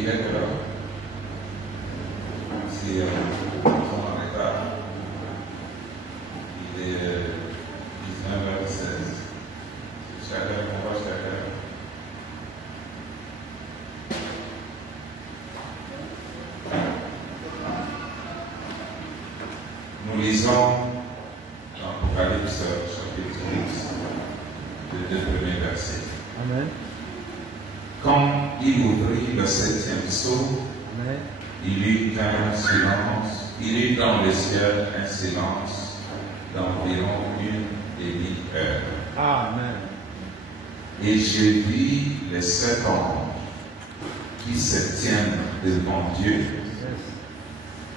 il est que là. Si nous sommes en retard, il est 19h16. Chacun, on va chacun. Nous lisons dans Apocalypse chapitre 10, les 2 premiers versets. Amen. Quand il ouvrit le 7e sceau, Amen. il eut un silence, il eut dans le ciel un silence d'environ 1/2 heure. Amen. Et je vis les 7 anges qui se tiennent devant Dieu,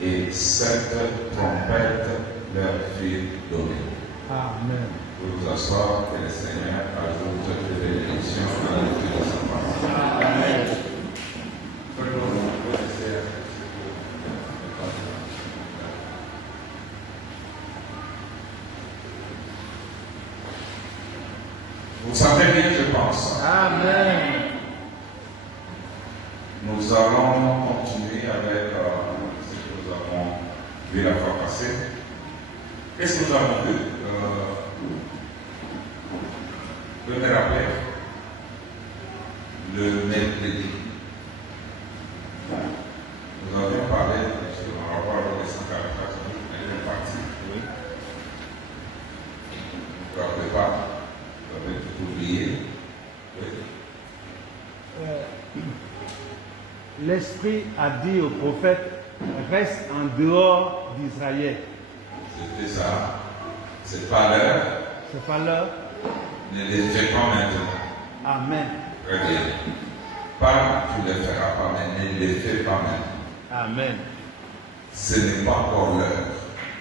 et 7 trompettes leur furent données. Amen. Pour vous asseoir, que le Seigneur ajoute de bénédictions à la lecture de sa parole. Amen. Vous savez bien, je pense. Amen. Nous allons continuer avec ce que nous avons vu la fois passée. Qu'est-ce que nous avons vu? Je me rappelle le mercredi. Nous avions parlé sur le rapport avec les 144 elle est partie. Oui. Vous ne vous rappelez pas? Vous avez tout oublié. Oui. L'Esprit a dit au prophète, reste en dehors d'Israël. C'était ça. C'est pas l'heure. C'est pas l'heure. Ne les fais pas maintenant. Amen. Très bien. Pas tu ne les feras pas, mais ne les fais pas maintenant. Amen. Ce n'est pas encore l'heure.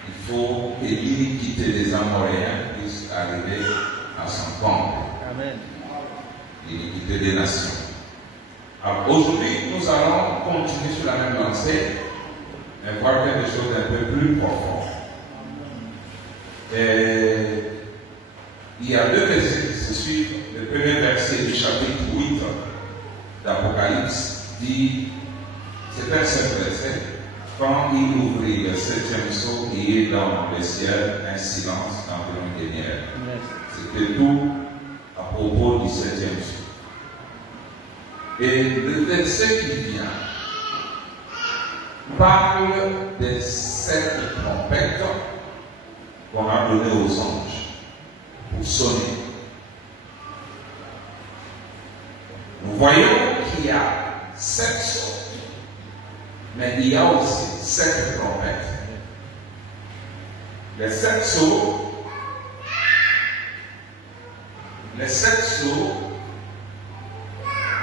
Il faut que l'iniquité des Amoréens puisse arriver à son comble. Amen. L'iniquité des nations. Alors aujourd'hui, nous allons continuer sur la même lancée et voir quelque chose d'un peu plus profond. Et il y a 2 versets qui se suivent. Le premier verset du chapitre 8 d'Apocalypse dit, c'est un seul verset, quand il ouvrit le 7e sceau, il y eut dans le ciel un silence d'environ 1/2 heure. C'était tout à propos du 7e sceau. Et le verset qui vient parle des 7 trompettes qu'on a données aux anges pour sonner. Nous voyons qu'il y a 7 sceaux, mais il y a aussi 7 trompettes. Les 7 sceaux,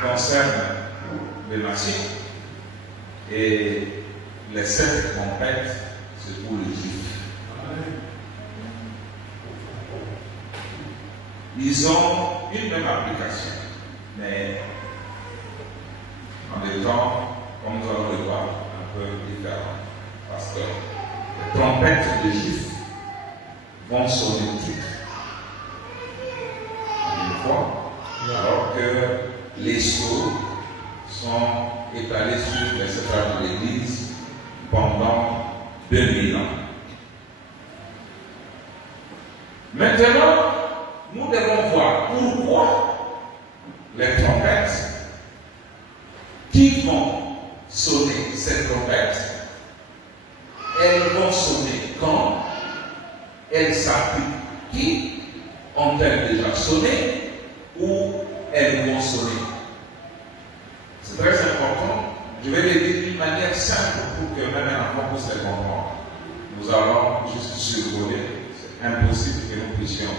concernent les nations et les 7 trompettes, c'est pour les juifs. Ils ont une même application, mais en étant, comme nous allons le voir, un peu différent. Parce que les trompettes des juifs vont sonner toutes en une fois, alors que les sceaux sont étalés sur les étages de l'Église pendant 2000 ans. Maintenant, nous devons voir pourquoi les trompettes qui vont sonner ces trompettes, elles vont sonner quand elles s'appuient. Qui ont-elles déjà sonné ou elles vont sonner? C'est très important. Je vais les dire d'une manière simple pour que même un enfant puisse les comprendre. Nous allons juste survoler. C'est impossible que nous puissions,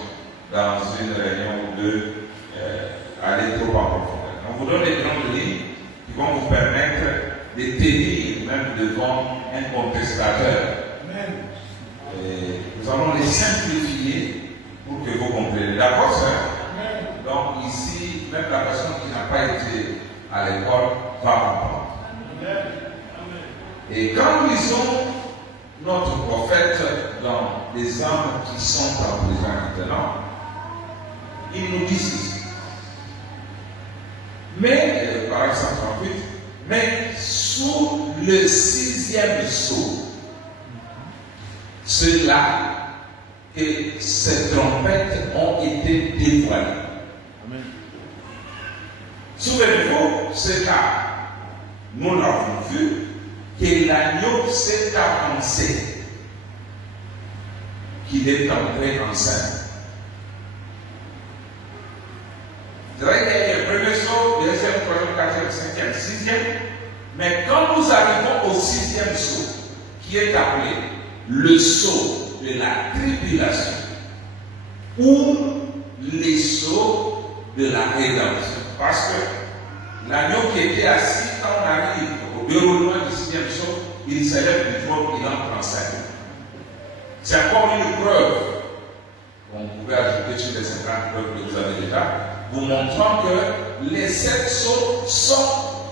dans une réunion ou deux, aller trop en profondeur. On vous donne les grandes lignes qui vont vous permettre de tenir même devant un contestateur. Et nous allons les simplifier pour que vous compreniez. D'accord, sœur? Donc ici, même la personne qui n'a pas été à l'école va comprendre. Et quand nous lisons notre prophète dans les âmes qui sont en prison maintenant, il nous dit ceci. Mais, par exemple 138, mais le sixième sceau, c'est là que ces trompettes ont été dévoilées. Amen. Souvenez-vous, c'est là, nous l'avons vu, que l'agneau s'est avancé, qu'il est entré en scène. Très bien, le premier saut, deuxième, troisième, quatrième, cinquième, sixième. Mais quand nous arrivons au sixième saut, qui est appelé le saut de la tribulation, ou les sauts de la rédemption. Parce que l'agneau qui était assis, quand on arrive au déroulement du sixième saut, il s'élève du trône, il entre en scène. C'est encore une preuve. On pouvait ajouter sur les 50 preuves que vous avez déjà, vous montrant que les 7 sceaux sont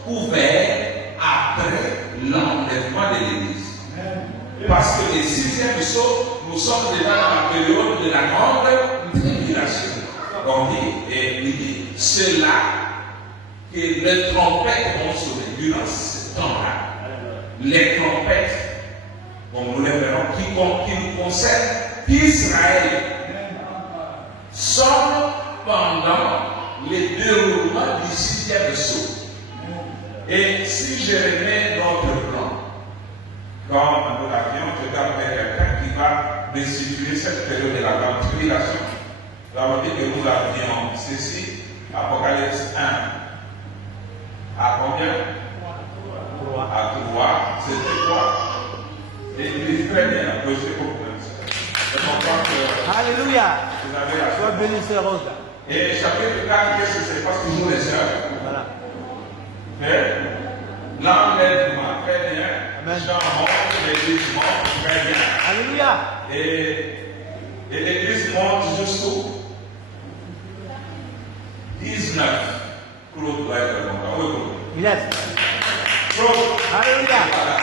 ouverts après l'enlèvement de l'Église. Parce que les 6e sceaux, nous sommes déjà dans la période de la grande tribulation. On dit, et il dit, c'est là que les trompettes vont sonner durant ce temps-là. Les trompettes, comme nous les verrons, qui nous concernent, qu'Israël sonne pendant le déroulement du 6e sceau. Et si je remets notre plan, quand nous l'avions, je dois faire quelqu'un qui va me situer cette période de la grande tribulation. Nous avons dit que nous avions ceci, Apocalypse 1. À combien? À 3. C'était quoi? Et très bien, je sais pourquoi. Je comprends que. Alléluia. Vous avez la Sois béni, sœur Rosa. Et chapitre 4, qu'est-ce que c'est? Parce que toujours les sœurs. Voilà. Mais l'enlèvement, très bien. Amen. Jean monte, l'église monte, très bien. Alléluia. Et l'église monte jusqu'au 19. Claude doit être content. Oui, Claude. Yes. Donc, Alléluia. voilà.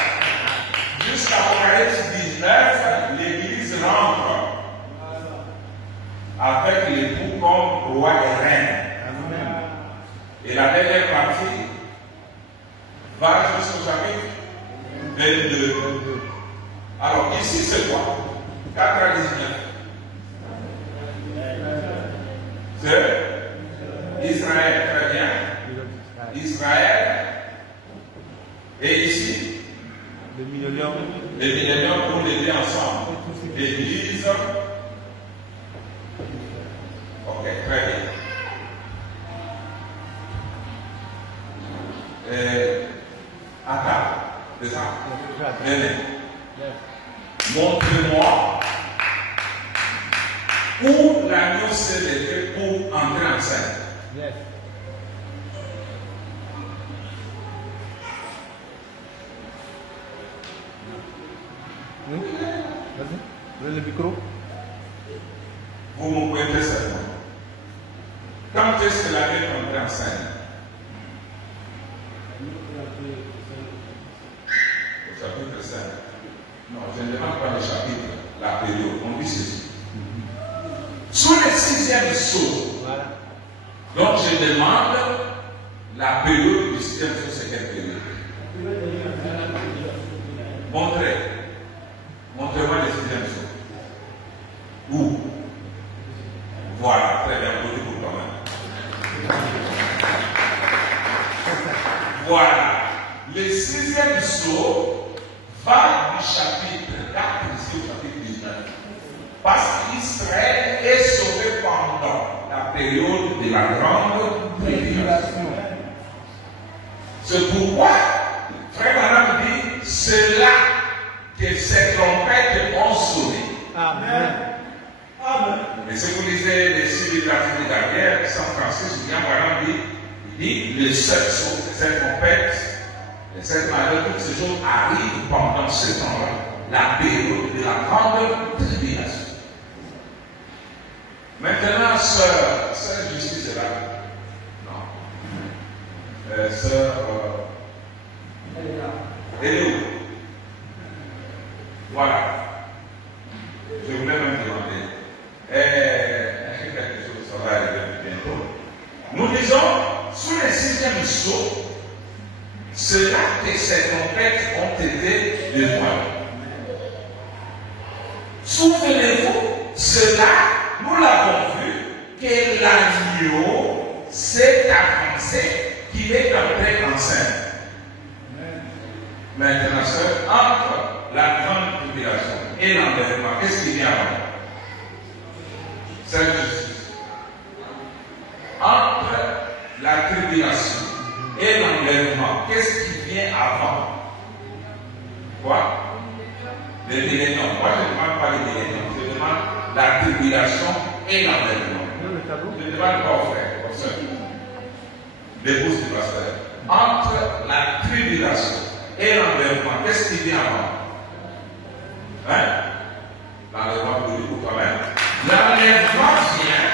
Jusqu'à Apocalypse 19, l'église rentre avec l'époux comme roi et reine. Amen. Et la dernière partie va jusqu'au chapitre 22. Alors ici c'est quoi? 4 à 19. C'est Israël, très bien. Israël. Et ici, Le millénaire. les millénaires pour les deux ensemble. L'église. Ok, très bien. Attends, descends. Venez. Montrez-moi où l'agneau s'est levé pour entrer en scène. Yes. Oui. Vas-y. Donne le micro. Vous me pointez seulement. Quand est-ce que l'agneau est entré en scène? Au chapitre 5. Non, je ne demande pas le chapitre, la période. On dit ceci. Sous le 6e sceau, Voilà. donc je demande la période du 6e sceau, c'est quelle période? Montrez. Montrez-moi le 6e sceau. Où? Voilà, très bien, posez pour toi même. Voilà. Le 6e sceau va du chapitre 4 ici au chapitre 19. Parce qu'Israël est sauvé pendant la période de la grande tribulation. C'est pourquoi, frère Madame dit, c'est là que ces trompettes ont sonné. Amen. Amen. Et si vous lisez les civils de la guerre, Saint Francis, William Branham dit, les 7 sceaux, les 7 trompettes, les 7 malheurs, toutes ces choses arrivent pendant ce temps-là, la période de la grande tribulation. Maintenant, sœur Justice est là. Non. Sœur, elle est où? Voilà. Je voulais même demander. Quelque chose, ça va arriver bientôt. Nous disons, sous le 6e sceau, cela que ces trompettes ont été dévoilées. Souvenez-vous, cela, nous l'avons vu, que l'agneau s'est avancé, qu'il est entré en scène. Maintenant, sœur, entre la grande tribulation et l'enlèvement, qu'est-ce qui vient avant? Cette justice. Entre la tribulation et l'enlèvement, qu'est-ce qui vient avant? Quoi? Le millénium. Moi, je ne demande pas le millénium, je demande la tribulation et l'enlèvement. Je ne demande pas au frère, au soeur. L'épouse du pasteur. Entre la tribulation et l'enlèvement, qu'est-ce qui vient avant? Hein? L'enlèvement pour vous quand même. L'enlèvement vient.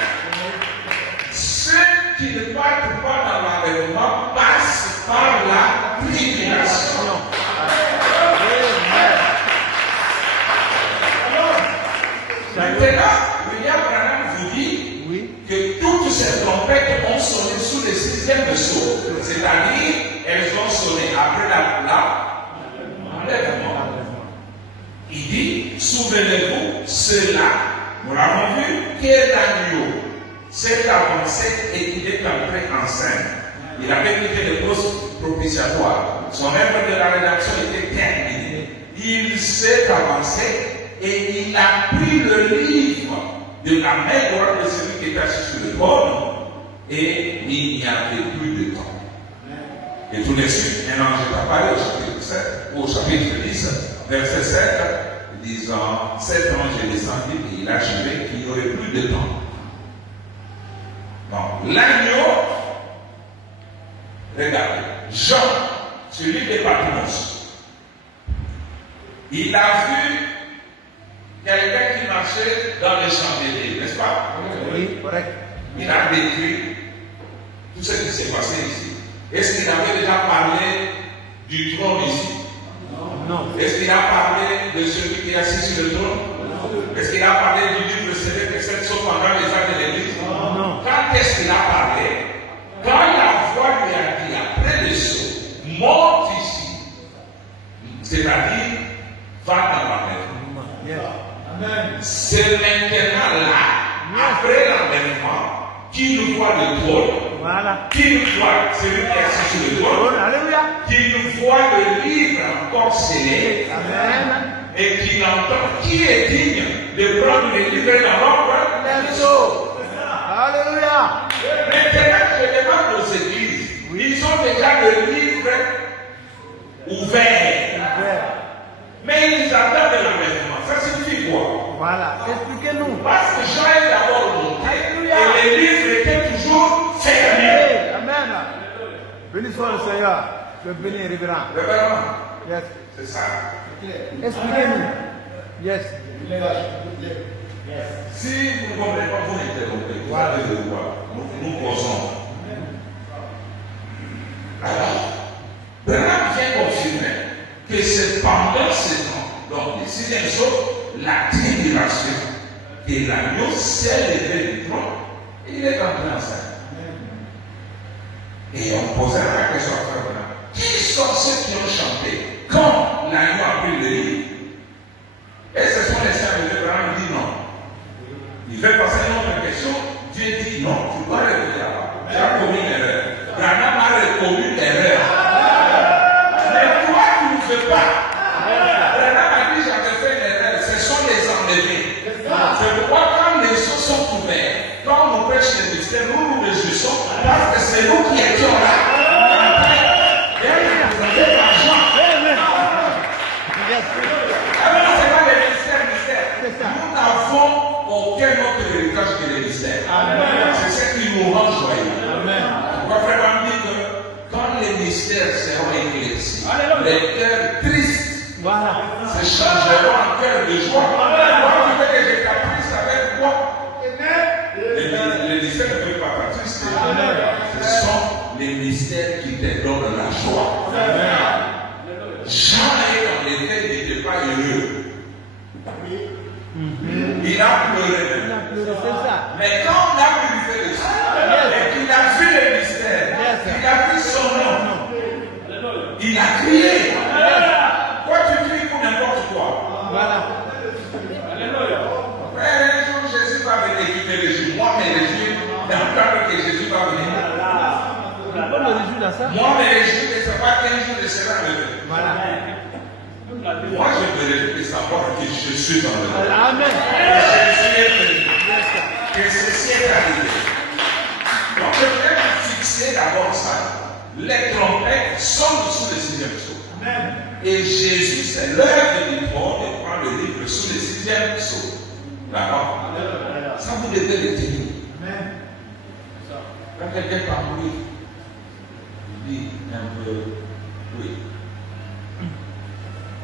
Ceux qui ne partent pas dans l'enlèvement passent par la tribulation. Maintenant, William Branham vous dit que toutes ces trompettes ont sonné sous le système de saut. C'est-à-dire, elles ont sonné après l'enlèvement. Il dit, souvenez-vous, cela, nous l'avons vu, que l'agneau s'est avancé et qu'il est entré en scène. Il avait quitté le poste propitiatoire. Son œuvre de la rédaction était terminée. Il s'est avancé et il a pris le livre de la main droite de celui qui était assis sur le trône et il n'y avait plus de temps. Et tout de suite, un ange est apparu au chapitre 7, ou au chapitre 10, verset 7, disant, cet ange est descendu et il a juré qu'il n'y aurait plus de temps. Donc, l'agneau, regardez, Jean, celui de Patmos, il a vu quelqu'un qui marchait dans les chandeliers, n'est-ce pas? Oui, correct. Il a décrit tout ce qui s'est passé ici. Est-ce qu'il avait déjà parlé du trône ici? Non. Est-ce qu'il a parlé de celui qui est assis sur le trône? Est-ce qu'il a parlé du livre scellé de cette chose pendant les ans de l'Église? Non. Quand est-ce qu'il a parlé? Quand la voix lui a dit, après le saut, monte ici. C'est-à-dire, va dans la maison. Yes. C'est maintenant là, après l'enlèvement, qui nous voit le trône, Voilà. qui nous voit celui qui est assis sur le trône, Alléluia. qui nous voit le livre encore scellé, Amen. et qui entend qui est digne de prendre le livre dans l'ombre. Let's go. Alléluia. Maintenant, je demande aux églises, ils ont déjà le livre ouvert, mais ils attendent l'enlèvement. Ça signifie quoi? Voilà. Expliquez-nous. Parce que Jean est d'abord monté et les livres étaient toujours fermés. Amen. Béni soit le Seigneur. Le béni révérend. Révérend. Yes. C'est ça. Expliquez-nous. Yes. Si vous ne comprenez pas, vous interrompez. Vous avez le droit. Nous causons. Alors, Branham vient confirmer que c'est pendant ce temps, donc le sixième saut, la tribulation, que l'agneau s'est levé du trône et il est entré en scène. Et on posera la question à Frère Branham. Qui sont ceux qui ont chanté quand l'agneau a pris le livre? Et ce sont les saints de Branham dit non. Il fait passer une autre question. Dieu dit non, tu dois revenir là-bas. Tu as commis une erreur. Branham a reconnu l'erreur. Mais toi, tu ne veux pas. Branham a dit j'avais fait une erreur. Ce sont les enlevés. C'est pourquoi quand les choses sont ouvertes, quand on prêche les mystères, nous nous réjouissons parce que c'est nous qui étions là. Et vous avez l'argent. Alors, c'est pas les mystères. Nous n'avons aucun autre héritage que les mystères. C'est ce qui nous rend joyeux. Pourquoi vraiment dire que quand les mystères seront éclaircis, les cœurs tristes se changeront en cœurs de joie. Quand tu veux que je caprice avec quoi? Les mystères ne peuvent pas t'attrister. Ce sont les mystères qui te donnent la joie. Jean est dans les têtes, il n'était pas heureux. Il a pleuré. Mais quand on a vu le sang, et qu'il a vu le mystère, il a vu son nom, il Il a crié. Quoi tu cries pour n'importe quoi? Voilà. Un jour, Jésus va venir quitter le jour. Moi, me réjouis d'entendre que Jésus va venir. Pourquoi me réjouir dans ça? Moi, me réjouis de savoir qu'un jour il sera levé. Voilà. Moi, je me réjouis de savoir que je suis dans le monde. Amen. Que ceci est arrivé. Donc, je voudrais fixer d'abord ça. Les trompettes sont sous le sixième sceau. Et Jésus, c'est l'heure de l'histoire de prendre le livre sous le sixième sceau. D'accord? Ça, vous devez le tenir. Quand quelqu'un va mourir, il dit un peu oui.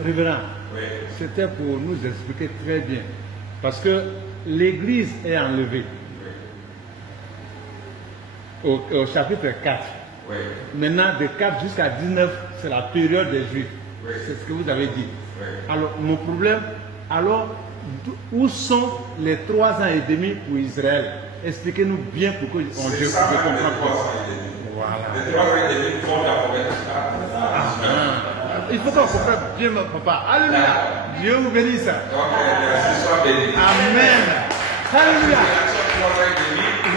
Révérend, Oui. c'était pour nous expliquer très bien. Parce que l'Église est enlevée. Oui. Au chapitre 4. Oui. Maintenant, de 4 jusqu'à 19, c'est la période des Juifs. Oui. C'est ce que vous avez dit. Oui. Alors, mon problème, alors, où sont les 3 ans et demi pour Israël? Expliquez-nous bien pour qu'on puisse C'est ça, les 3 comprendre. ans et demi. Voilà. Les 3 ans et demi font la promesse. Il faut qu'on comprenne bien, papa. Alléluia. Dieu vous bénisse. Donc, merci, sois béni. Amen. Alléluia.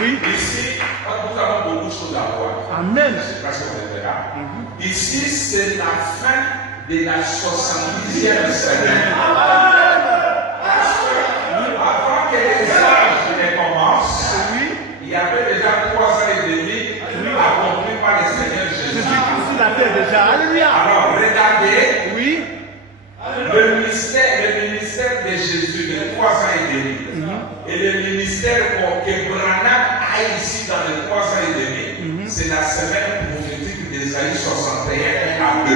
Oui. Ici, nous avons beaucoup de choses à voir. Amen. Je ne sais pas si on est là. Ici, c'est la fin de la 70e semaine. Parce que, avant que les âges ne commencent, il y avait déjà 3 ans et demi accomplis par le Seigneur Jésus. Jésus-Christ sur la terre déjà. Alléluia. Alors, regardez. Oui. Le ministère de Jésus de 3 ans et demi. Et le ministère que Branham a ici dans les 3 ans et demi, c'est la semaine prophétique d'Ésaïe 61 à 2.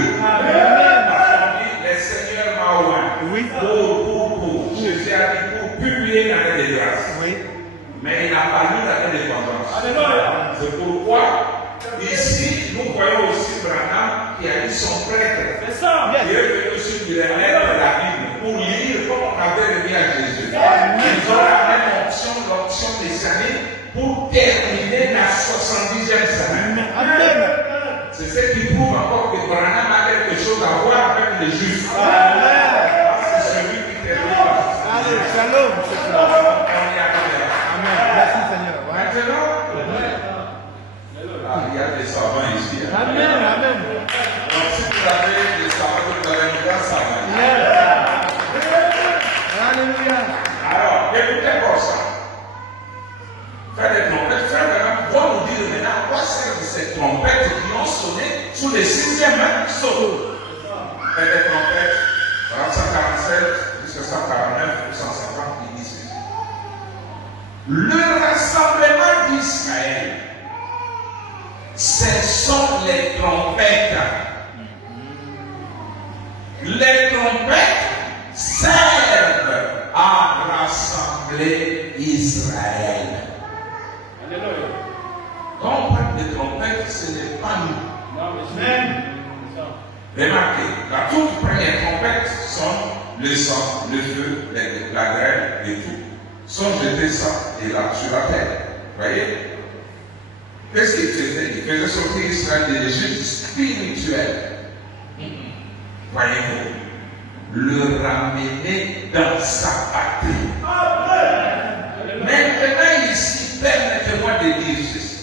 Le Seigneur m'a ouvert Oui. pour Jésus a dit pour publier l'année de grâce. Oui. Mais il n'a pas lu l'année de vengeance. C'est pourquoi ici nous voyons aussi Branham qui a eu son prêtre. C'est ça. Qui est venu sur les lettres de la Bible pour lire comme on avait remis à Jésus. Ils ont la même option, l'option des années, pour terminer la 70e semaine. Amen. C'est ce qui prouve encore que Branham a quelque chose à voir avec les Juifs. C'est celui qui termine. Allez, shalom. On y arrive. Amen. Merci Seigneur. Maintenant, il y a des savants ici. Amen. Amen. Donc si vous avez des savants, vous avez un grand savant. Alléluia. Alors, écoutez pour ça. Frère des trompettes, frère Branham va nous dire maintenant à quoi servent ces trompettes qui ont sonné sous le 6e sceau. Frère des trompettes, 147 jusqu'à 149, 150, il dit ceci. Le rassemblement d'Israël, ce sont les trompettes. Les trompettes servent à rassembler Israël. Alléluia. Quand on parle de trompettes, ce n'est pas nous. Remarquez, la toute première trompette sonne le sang, le feu, la grêle et tout. Sont jetés ça et là sur la terre. Voyez? Qu'est-ce qu'il faisait? Il faisait sortir Israël de l'Égypte spirituelle. Voyez-vous? Le ramener dans sa patrie. Maintenant ici, permettez-moi de dire ceci.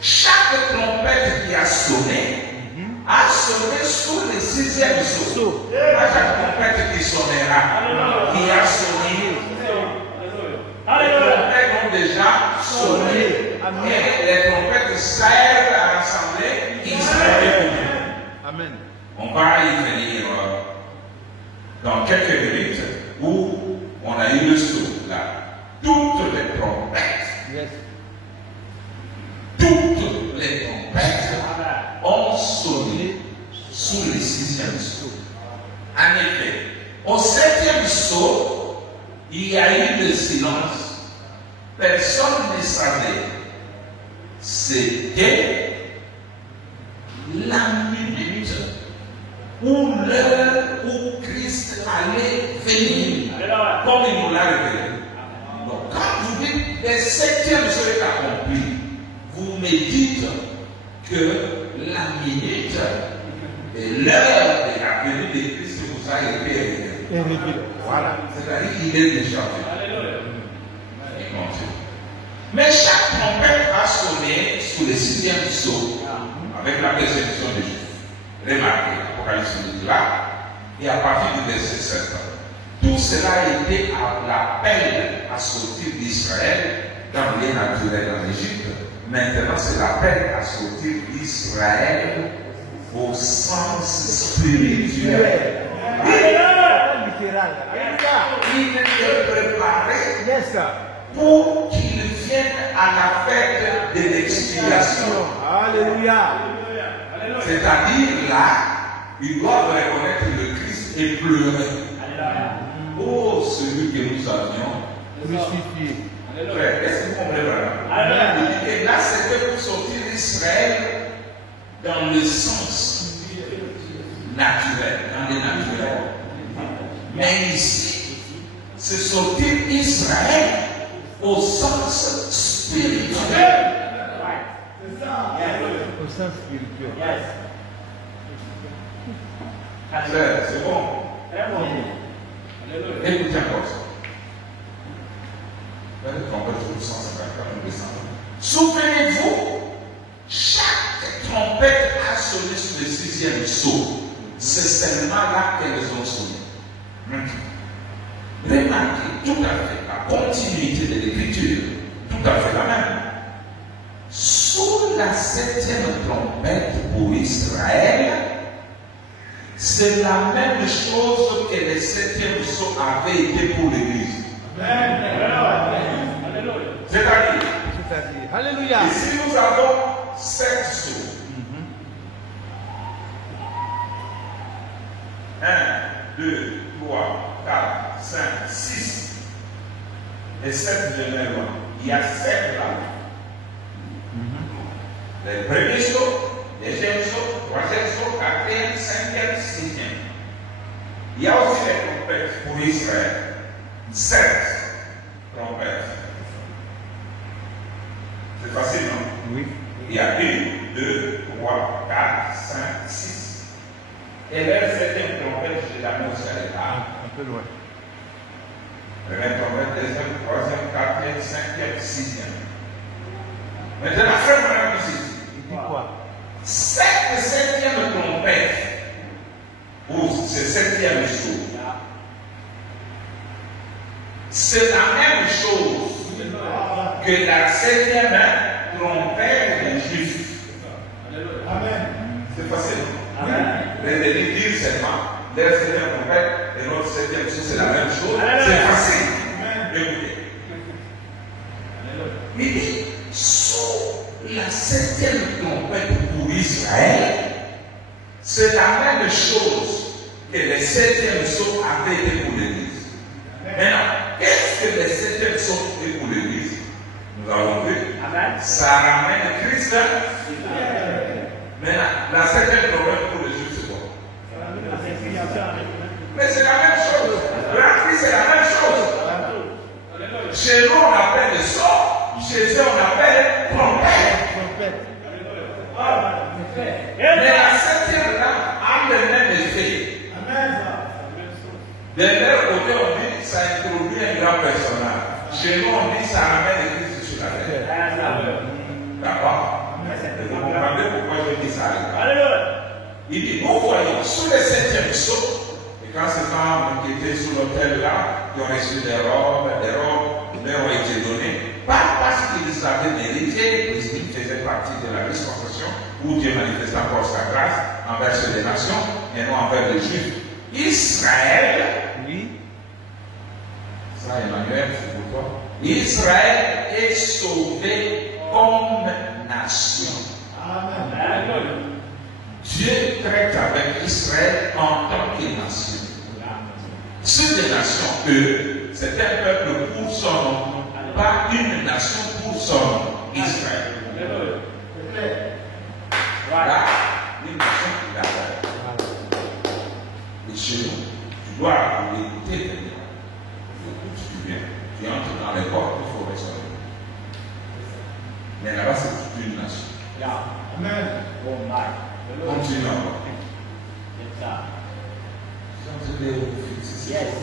Chaque trompette qui a sonné sous le 6e sceau. Pas chaque trompette qui sonnera, qui a sonné. Les trompettes ont déjà sonné. Et les trompettes servent à rassembler Israël. Amen. On va y venir dans quelques minutes où on a eu le sceau là. Toutes les trompettes, toutes les trompettes ont sonné sous le 6e sceau. En effet, au 7e sceau, il y a eu le silence. Personne ne savait. C'était la minute ou l'heure où Christ allait venir, comme il nous l'a révélé. Donc, quand vous dites le 7e sceau est accompli, vous me dites que la minute est Et l'heure de la venue de Christ vous a été révélée. Voilà. C'est-à-dire qu'il est déjà venu. Il continue. Mais chaque trompette a sonné sous le 6e sceau avec la persécution des Juifs. Remarquez, l'Apocalypse dit là, et à partir du verset 7. Tout cela a été à l'appel à sortir d'Israël dans les naturels en Égypte. Maintenant, c'est l'appel à sortir d'Israël au sens spirituel. Il était préparé pour qu'il vienne à la fête de l'expiation. Alléluia. C'est-à-dire là, ils doivent reconnaître le Christ et pleurer. Oh, celui que nous avions crucifié. Frère, est-ce que vous comprenez vraiment? Il dit que là, c'était pour sortir d'Israël dans le sens naturel, dans le naturel. Mais ici, c'est sortir Israël au sens spirituel. Au sens spirituel. Frère, c'est bon. Écoutez encore ça. Souvenez-vous, chaque trompette a sonné sur le 6e sceau. C'est seulement là qu'elles ont sonné. Remarquez tout à fait la continuité de l'écriture, tout à fait la même. Sous la 7e trompette pour Israël, c'est la même chose que le 7e sceau avait été pour l'Église. C'est-à-dire, alléluia. Ici nous avons 7 sceaux. 1, 2, 3, 4, 5, 6. Et 7 de loin. Il y a 7 là. Le premier sceau, deuxième sceau, troisième sceau, quatrième, cinquième, sixième. Il y a aussi les trompettes pour Israël. 7 trompettes. C'est facile, non? Oui. Il y a 1, 2, 3, 4, 5, 6. Et la 7e trompette, je la mets aussi à l'état. Un peu loin. Première trompette, deuxième, troisième, quatrième, cinquième, sixième. Maintenant, faites-moi ici. Il dit quoi? Cette 7e trompette, ou ce 7e sceau, c'est la même chose que la 7e trompette des Juifs. Amen. C'est facile. Amen. Les dire seulement, leur 7e trompette et notre 7e sceau, c'est la même chose. C'est facile. Écoutez. Il dit, sous la 7e trompette pour Israël, c'est la même chose que les 7e sceau avaient été pour l'Église. Maintenant, qu'est-ce que les 7e sceau étaient pour l'Église? Nous avons vu. Ça ramène Christ. Maintenant, la 7e trompette pour les Juifs, c'est quoi? Mais c'est la même chose. La Christ, c'est la même chose. Chez nous, on appelle le sort. Chez eux, on appelle trompette. Mais la 7e là a le même effet. De leur côté, on dit ça introduit un grand personnage. Chez nous, on dit ça ramène Christ sur la terre. D'accord? Vous comprenez pourquoi je dis ça? Il dit, nous voyons sous le 7e sceau, et quand ces femmes qui étaient sous l'autel là, qui ont reçu des robes leur ont été données, pas parce qu'ils avaient mérité, puisqu'ils faisaient partie de la dispensation, où Dieu manifeste encore sa grâce envers les nations, et non envers les Juifs. Israël, Oui. ça Emmanuel, c'est pour toi. Israël est sauvé comme nation. Amen. Dieu traite avec Israël en tant que nation. Ces des nations, eux, c'est un peuple pour son nom, pas une nation pour son nom, Israël. Voilà, une nation qui l'a. Et chez nous, tu dois l'écouter, tu viens, tu entres dans les portes, il faut rester. Mais là-bas, c'est toute une nation. Amen. Continuons.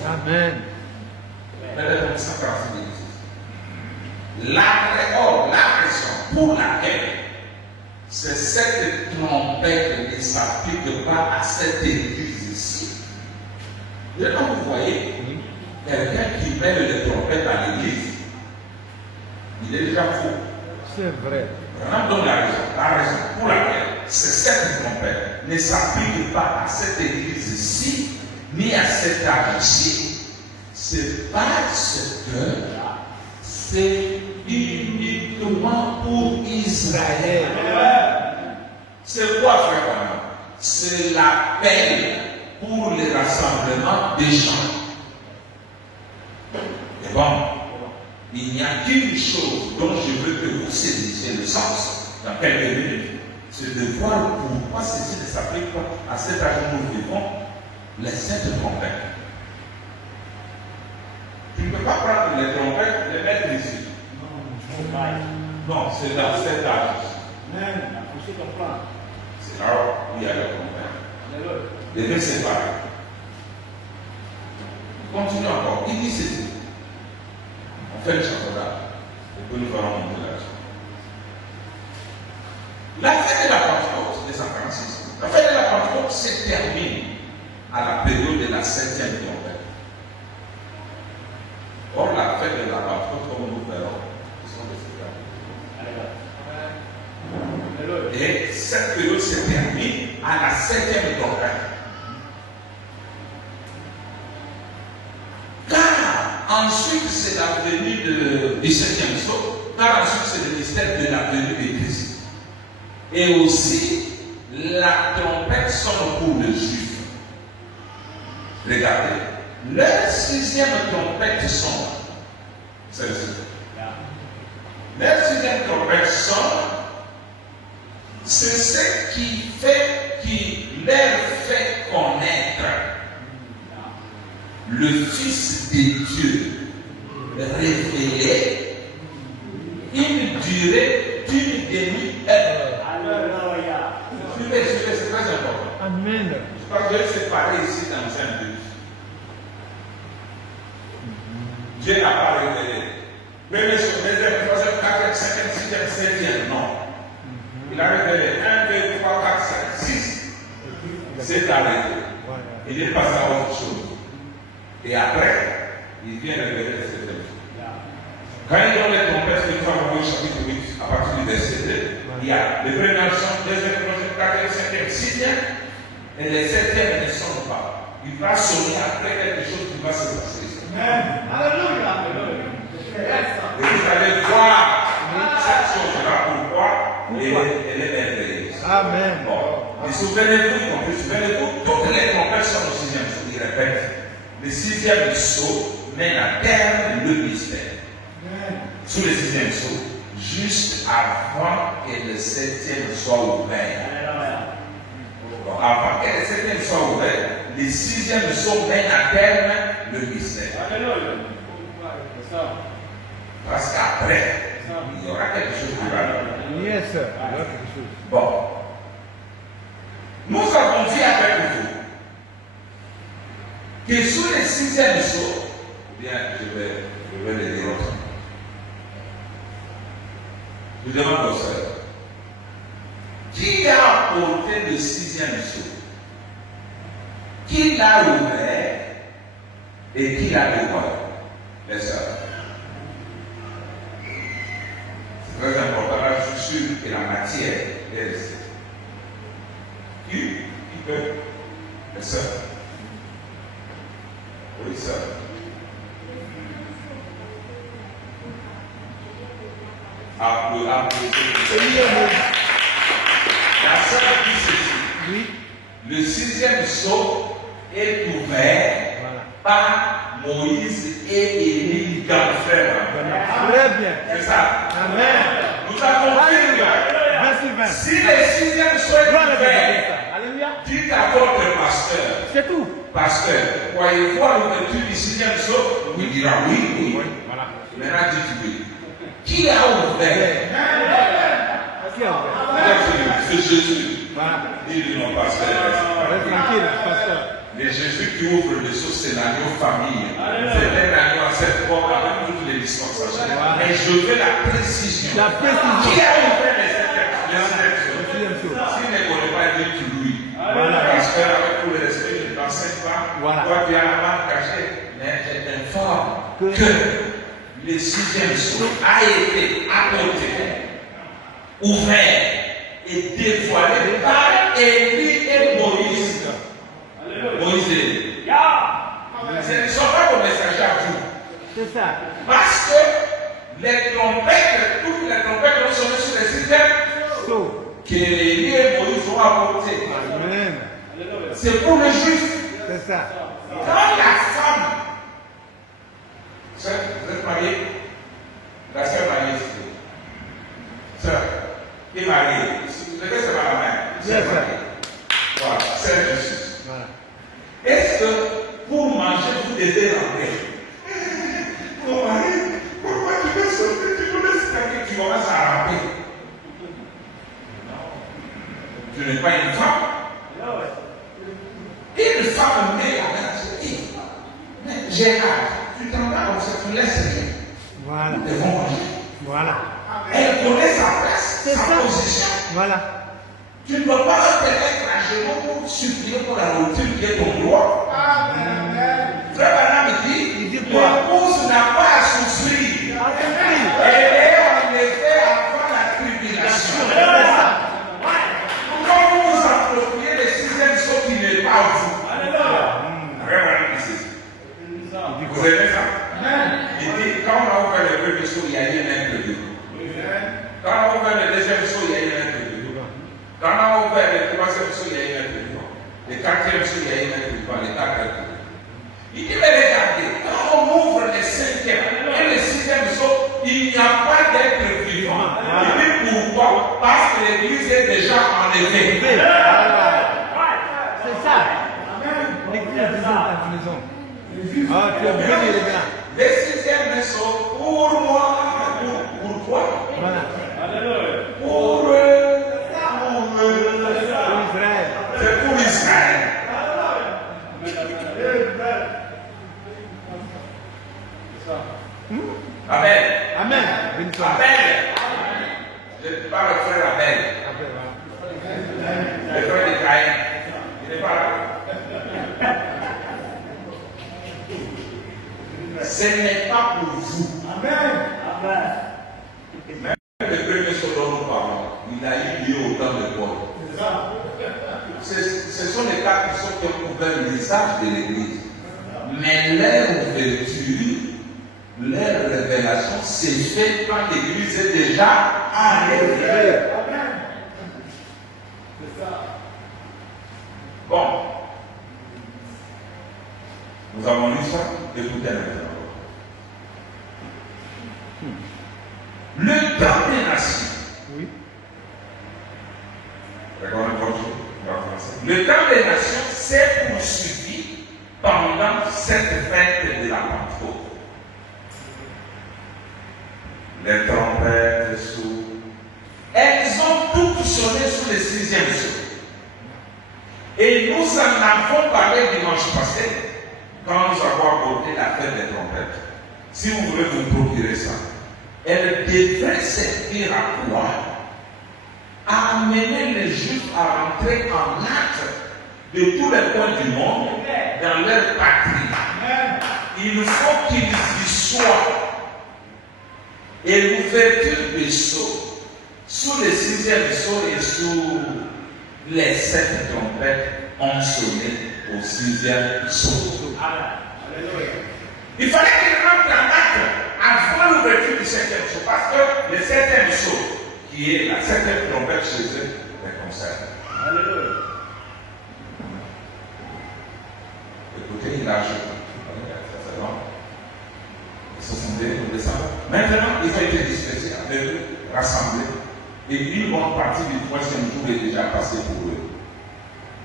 Amen. La raison pour laquelle cette trompette ne s'applique pas à cette église ici. Quand vous voyez quelqu'un qui met les trompettes à l'église, il est déjà faux. C'est vrai. On donne la raison pour laquelle cette trompette ne s'applique pas à cette église ici, ni à cette âge ici. C'est parce que c'est uniquement pour Israël. C'est quoi, frère? C'est l'appel pour les rassemblements des gens. Et bon, il n'y a qu'une chose dont je veux que vous saisissiez le sens dans quelques minutes, c'est de voir pourquoi ceci ne s'applique pas à cet âge où nous vivons, les sept trompettes. Tu ne peux pas prendre les trompettes et les mettre ici. Non, c'est dans cet âge. C'est là où il y a les trompettes. Les deux séparés. Continue encore. Il dit ceci. On fait le championnat. Et puis nous allons monter là-dessus. La fête de la Pentecôte de San Francisco. La fête de la Pentecôte se termine à la période de la 7e trompette. Or, la fête de la Pentecôte, comme nous verrons, ce sont des séparés. Et cette période se termine à la 7e trompette. Car ensuite, c'est la venue du 7e sceau, car ensuite, c'est le mystère de la venue de Christ. Et aussi, la trompette sonne pour les Juifs. Regardez, leur 6e trompette sonne. Celle-ci. Leur 6e trompette sonne. C'est ce qui leur fait connaître le Fils de Dieu révélé une durée d'une demi-heure. Suivez, c'est très important. Amen. Je crois que Dieu s'est parlé ici dans Saint-Denis. Dieu n'a pas révélé. Premier, deuxième, troisième, quatrième, cinquième, sixième, septième, non. Il a révélé 1, 2, 3, 4, 5, 6. C'est arrêté. Il est passé à autre chose. Et après, il vient révéler cette chose. Quand il donne les trompettes, il faut avoir au chapitre 8, à partir du verset 2, il y a le premier son, deuxième, troisième, quatrième, cinquième, sixième, et les septièmes ne sonnent pas. Il va sonner après quelque chose qui va se passer. Alléluia. Et vous allez voir cette chose-là, pourquoi elle est merveilleuse. Amen. Bon, et souvenez-vous, toutes les trompettes sont au 6e sceau, il répète. Le 6e sceau mène à terme le mystère. Sous le 6e sceau, juste avant que le 7e soit ouvert. Bon, avant que le 7e soit ouvert, le 6e sceau mène à terme le mystère. Parce qu'après, il y aura quelque chose qui va arriver. Yes, sir. Il y aura quelque chose. Bon. Nous avons dit avec vous que sous le 6e sceau, bien, je vais le dire autrement. Je demande au Seigneur, qui a apporté le 6e sceau? Qui l'a ouvert et qui l'a dévoilé? Les sœurs. C'est très important. Là, je suis sûr que la matière est restée. Qui peut? Les sœurs. Oui, sœurs. La sœur dit ceci. Oui. Le 6e sceau est ouvert par Moïse et Élie Gamfer. Très bien. C'est ça. Amen. Nous avons dit que Verset 20. si le 6e sceau est Gloire à Dieu. ouvert, Alléluia. dites à votre pasteur, C'est tout. pasteur, croyez-vous à l'ouverture du 6e sceau? Il dira oui, oui. Voilà. Maintenant dites oui. Qui a ouvert? Qui a ouvert? C'est Jésus. Voilà. Dis-le non, pasteur. Reste tranquille, pasteur. les Jésus qui ouvre le sceau, c'est l'agneau famille. C'est un agneau à cette forme avec toutes les dispensations. Mais je veux la précision. La précision. Qui a ouvert les septième sceau? S'il ne connaît pas, il dit tu lui. Parce que avec tout le respect, je ne t'enseigne pas. Toi, tu as la main cachée. Mais je t'informe que le sixième sceau a été apporté, ouvert et dévoilé par Élie et Moïse. Moïse et Élie. Ce ne sont pas vos messagers à vous. C'est ça. Parce que les trompettes, toutes les trompettes ont sonné sur les sixième So. que Élie et Moïse ont apporté. Amen. C'est pour les juifs. C'est ça. Quand la femme, sœur, vous êtes mariée, la sœur mariée, sœur, qui est mariée, le reste c'est pas la mère, c'est mariée. Voilà, c'est la justice. Voilà. Est-ce que pour manger, vous devez rentrer? Mon mari, pourquoi tu veux sauter? Tu veux laisser tu commences à ramper. Tu n'es pas une femme. Une femme met la grâce. Mais Gérard, tu t'en vas comme ça, tu laisses rien. Voilà. Nous devons manger. Voilà. Elle connaît sa place, C'est sa ça. position. Voilà. Tu ne dois pas te mettre à genoux pour supplier pour la routine qui est ton droit. Frère Branham dit, l'épouse n'a pas à souffrir. Elle est en effet avant la tribulation. Pourquoi vous vous appropriez le sixième sceau qui n'est pas vous? Frère Branham dit ceci. Vous aimez ça? Il dit, quand on a ouvert le premier sceau, il y a eu un imprévu. Quand on a ouvert le deuxième sceau, il y a eu un imprévu. Quand on a ouvert le troisième sceau, il y a eu un imprévu. Le quatrième sceau, il y a eu un imprévu. Le quatrième. Il dit, mais regardez, quand on ouvre le cinquième et le sixième sceau, il n'y a pas d'être vivant. Il dit pourquoi? Parce que l'église est déjà enlevée. C'est ça. L'église est déjà en maison. Ah, tu as bien les gars. Le sixième sceau, pour moi, pour toi. Voilà. Pour Israël. c'est pour Israël. Amen. Amen. Béni soit. Abel. Je parle au frère Abel. Le frère de Caïn. Il n'est pas là. Ce n'est pas pour vous. Même le premier sceau dont nous parlons, il a eu lieu au temps de Paul. Ce sont les quatre sceaux qui ont ouvert le visage de l'Église. Mais leur ouverture, leur révélation s'est faite quand l'Église est déjà enlevée. Bon. Nous avons lu ça, écoutez maintenant. Le temps des nations. Oui. Le temps des nations s'est poursuivi pendant cette fête de la Pentecôte. Les trompettes sous. Elles ont toutes sonné sous le sixième sceau. Et nous en avons parlé dimanche passé quand nous avons abordé la fête des trompettes. Si vous voulez vous procurer ça, elle devrait servir à quoi? À amener les Juifs à rentrer en acte de tous les coins du monde dans leur patrie. Il faut qu'ils y soient. Et l'ouverture des sceaux, sous le sixième sceau et sous les 7 trompettes, ont sonné au sixième sceau. Il fallait qu'ils rentrent en acte avant l'ouverture du 7e sceau, parce que le 7e sceau, qui est la 7e trompette chez eux, les concerne. Alléluia. Écoutez, il a ajouté. C'est bon. Ils se sont descendus. Maintenant, ils ont été dispersés, rassemblés. Et une bonne partie du 3e jour est déjà passée pour eux.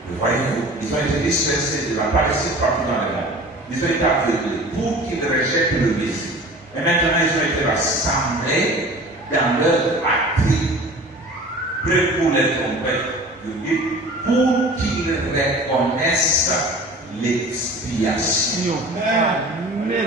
Vous voyez, ils ont été dispersés de la Palestine partout dans le monde. Ils ont été aveuglés pour qu'ils rejettent le Messie. Et maintenant, ils ont été rassemblés dans leur patrie, prêts pour les trompettes, pour qu'ils reconnaissent l'expiation. Amen.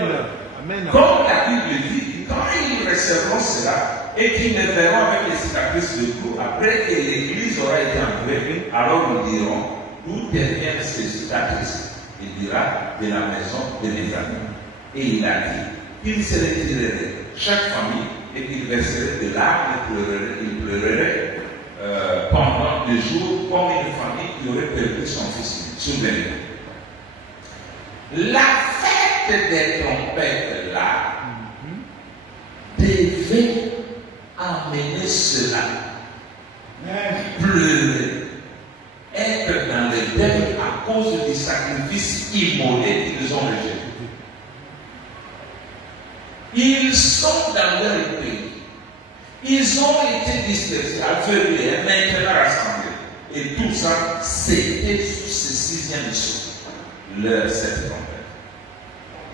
Amen. Comme la Bible dit, quand ils recevront cela et qu'ils me verront avec les cicatrices de clous, après que l'église aura été enlevée, alors nous dirons, d'où viennent ces cicatrices? Il dira, de la maison de mes amis. Et il a dit, qu'il se retirerait chaque famille et qu'il verserait de larmes et il pleurerait pendant 2 jours comme une famille qui aurait perdu son fils. Souvenez-vous. La fête des trompettes là devait amener cela. Pleurer. Être dans le deuil à cause du sacrifice immolé qu'ils ont rejeté. Ils sont dans leur pays. Ils ont été dispersés, aveuglés, maintenant rassemblés. Et tout ça, c'était sous ce 6e sceau. Leur cette trompette.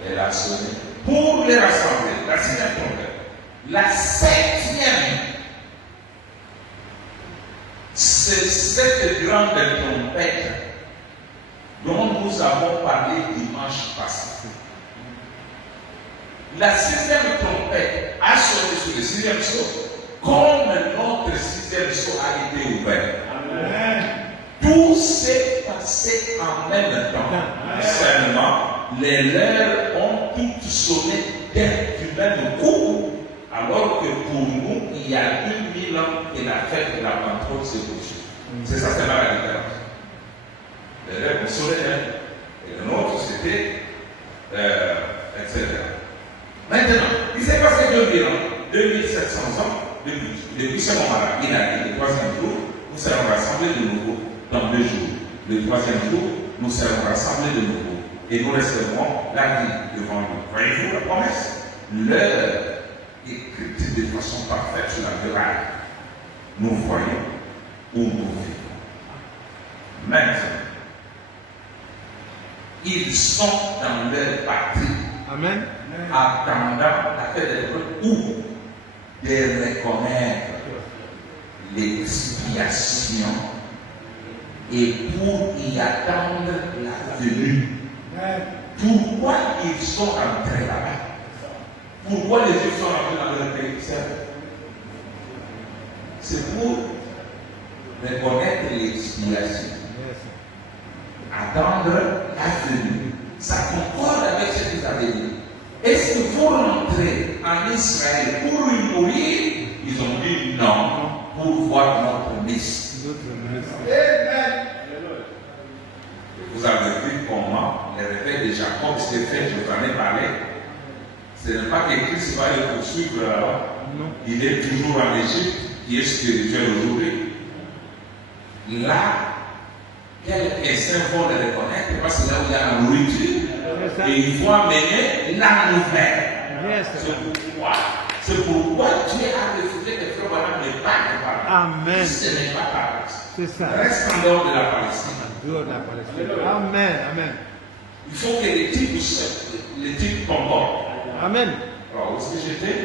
Elle a sonné pour les rassembler. La 6e trompette. La 7e, c'est cette grande trompette dont nous avons parlé dimanche passé. La 6e trompette a sonné sur le 6e sceau, comme notre 6e sceau a été ouvert. Amen. Tout s'est passé en même temps. Seulement, les leurs ont toutes sonné du même coup, alors que pour nous, il y a 2000 ans que la fête de la Pentecôte s'est poursuivie. C'est ça, c'est là la différence. Les leurs ont sonné, et le nôtre, c'était, etc. Maintenant, il s'est passé 2000 ans, 2700 ans, depuis ce moment-là, il a dit, le 3e jour, nous serons rassemblés de nouveau dans 2 jours. Le 3e jour, nous serons rassemblés de nouveau et nous recevrons la vie devant nous. Voyez-vous la promesse? L'heure écrite de façon parfaite sur la muraille. Nous voyons où nous vivons. Maintenant, ils sont dans leur patrie. Amen. Attendant la fête des trompettes ou de reconnaître l'expiation et pour y attendre la venue. Pourquoi ils sont entrés là-bas? Pourquoi les Juifs sont entrés dans leur pays? C'est pour reconnaître l'expiation. Attendre la venue. Ça concorde avec ce que vous avez dit. Est-ce que vous rentrez en Israël pour mourir? Ils ont dit non, pour voir notre Messie. Amen. Vous avez vu comment le réveil de Jacob s'est fait, je vous en ai parlé. Ce n'est pas que Christ va le poursuivre là-bas. Il est toujours en Égypte, qui est spirituel aujourd'hui. Là, quelques-uns vont le reconnaître parce que là où il y a la nourriture, et ils vont amener la nouvelle. C'est pourquoi Dieu a refusé que Frère Branham ne parle pas. Amen. Ce n'est pas ta place. C'est ça. Reste en dehors de la Palestine. Amen. Amen. Il faut que les types concordent. Amen. Alors, où est-ce que j'étais?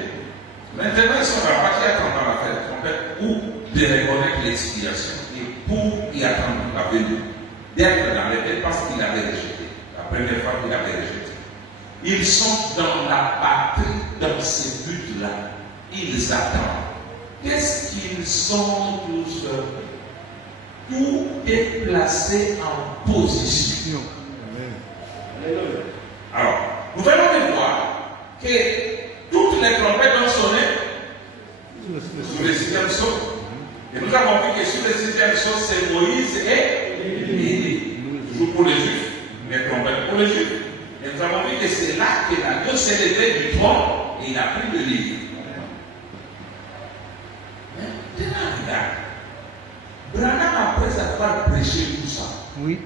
Maintenant, ils sont là-bas qui attendent dans la fête trompette ou de reconnaître l'expiation et pour y attendre la venue d'être dans les fêtes parce qu'il avait rejeté. La première fois qu'il avait rejeté. Ils sont dans la patrie, dans ce but-là. Ils attendent. Qu'est-ce qu'ils sont tous? Tout est placé en position. Alors, nous venons de voir que toutes les trompettes ont sonné sur le 6e sceau. Et nous avons vu que sur le 6e sceau, c'est Moïse et Élie. Toujours pour les Juifs, les trompettes pour les Juifs. Et nous avons vu que c'est là que l'agneau s'est levé du trône et il a pris le livre. Maintenant, regarde. Branham, après avoir prêché tout ça, oui,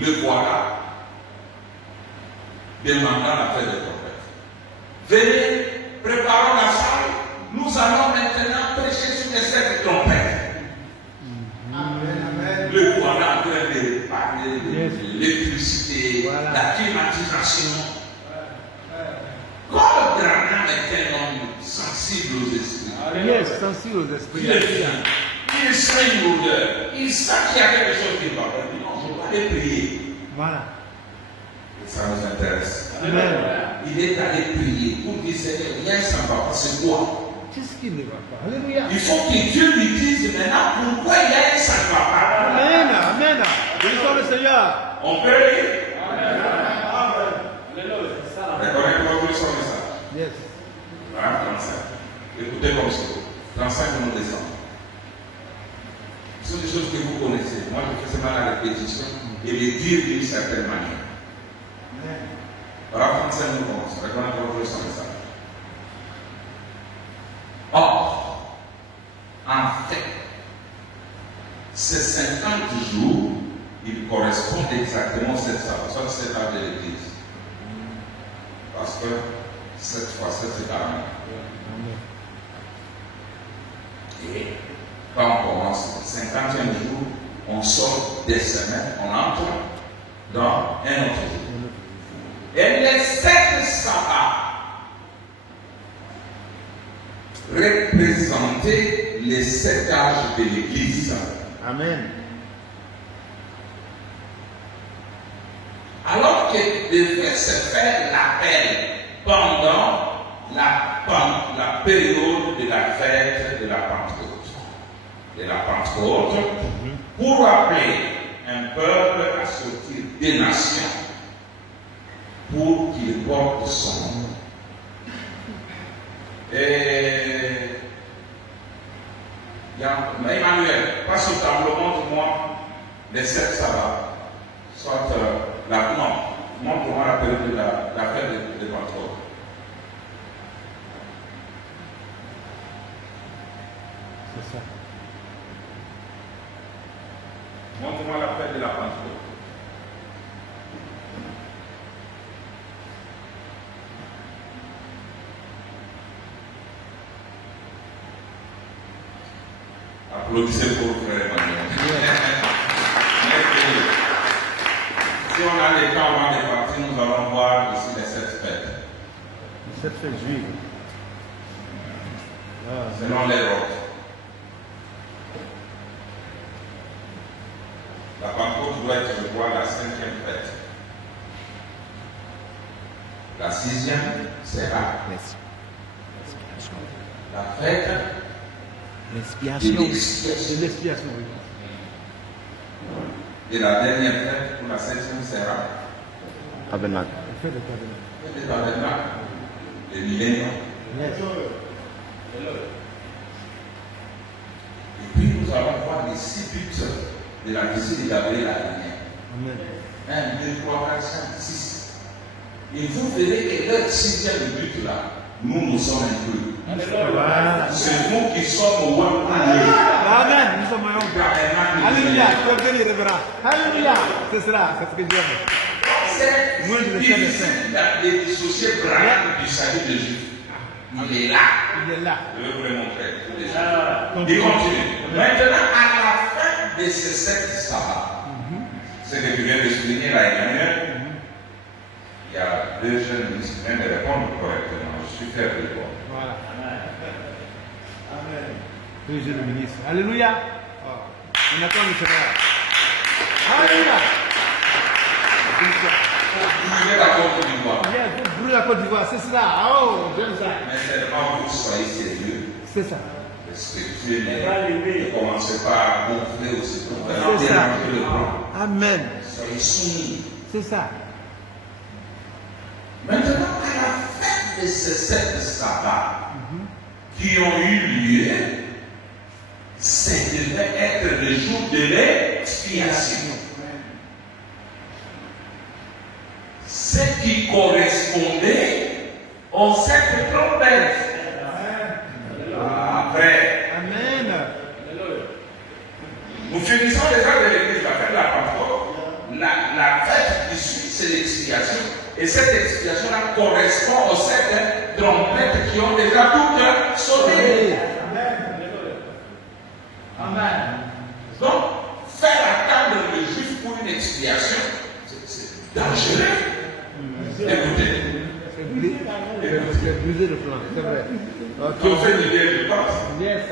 le voilà demandant la fête de trompette. Venez, préparons la salle, nous allons maintenant prêcher sur les 7 trompettes. Amen. Le voilà en train de parler de l'électricité, la climatisation. Comme Branham est un homme sensible aux esprits. Sensible aux esprits. Il sent une odeur. Il sent qu'il y a quelque chose qui va. et prier. Voilà. Et ça nous intéresse. Amen. Il est allé prier pour dire Seigneur, viens, ça ne va pas, c'est quoi? Qu'est-ce qui ne va pas? Alléluia. Il faut que Dieu lui dise maintenant pourquoi il y a ça ne va pas. Amen. Amen. Béni soit le Seigneur. On peut lire. Reconnaissez votre son message. Yes. Voilà, 35. Écoutez comme ça. 35 nous descend. Ce sont des choses que vous connaissez. Moi, je fais seulement la répétition et les dire d'une certaine manière. Voilà, 35 nous commence. Reconnaissez votre son message. Or, en fait, ces 50 jours, ils correspondent exactement à cette âge de l'Église. Parce que 7 fois 7, c'est 40. Et quand on commence le 50e jour, on sort des semaines, on entre dans un autre jour. Et les 7 sabbats représentaient les 7 âges de l'Église. Amen. Alors que devait se faire l'appel pendant la période de la fête de la Pentecôte, pour appeler un peuple à sortir des nations pour qu'il porte son nom. Et Emmanuel, passe au tableau, montre-moi les 7 sabbats. Soit montre-moi la période de la fête de Pentecôte. C'est ça. Montre-moi la fête de la Pentecôte. Applaudissez pour frère Emmanuel. Si on a les temps avant de partir, nous allons voir ici les 7 fêtes. Les 7 fêtes juives. Selon les rocs. La Pentecôte doit être, je crois, la 5e fête. La 6e sera la fête de l'expiation. De l'expiation, oui. Et la dernière fête pour la 7e sera Tabernacle. La fête de tabernacle. le tabernacle, le millénium. Yes. Et puis nous allons voir les 6 buts de la visite de Gabriel la dernière. Amen. 1, 2, 3, 4, 5, 6. Et vous verrez que leur 6e but là, nous sommes inclus. Voilà. C'est nous qui sommes au web. Amen. Nous sommes un peu. Alléluia. Tu vas venir, révérend. Alléluia. C'est cela. C'est ce que Dieu aime. Moi, je le sais, difficile de dissocier Brahim du salut de Jésus. Il est là. Il est là. Je vais vous le montrer. Il continue. Maintenant, à la fin de ces 7 sabbats, c'est ce que tu viens de souligner là, Emmanuel, il y a 2 jeunes ministres qui viennent de répondre correctement. Je suis fier de toi. Voilà. Amen. Dieu le ministre. Alléluia. On attend le Seigneur. Alléluia. Brûlez la Côte d'Ivoire. Vous brûlez la Côte d'Ivoire, c'est cela. Oh, j'aime ça. Mais seulement vous soyez sérieux. C'est ça. Respectueux, ne commencez pas à gonfler aussi pour faire C'est ça. le plan. Amen. Soyez soumis. C'est ça. Maintenant, à la fin de ces 7 sabbats qui ont eu lieu, ça devait être le jour de l'expiation. Ce qui correspondait aux 7 trompettes. Après, Amen. nous finissons déjà de l'église, la fête de la Pentecôte. La fête qui suit, c'est l'expiation. Et cette expiation-là correspond aux 7 trompettes qui ont déjà toutes sonné. Amen. Donc, faire attendre le juif pour une expiation, c'est dangereux. Écoutez. C'est brisé le plan, c'est vrai. On fait une idée, je pense. Yes.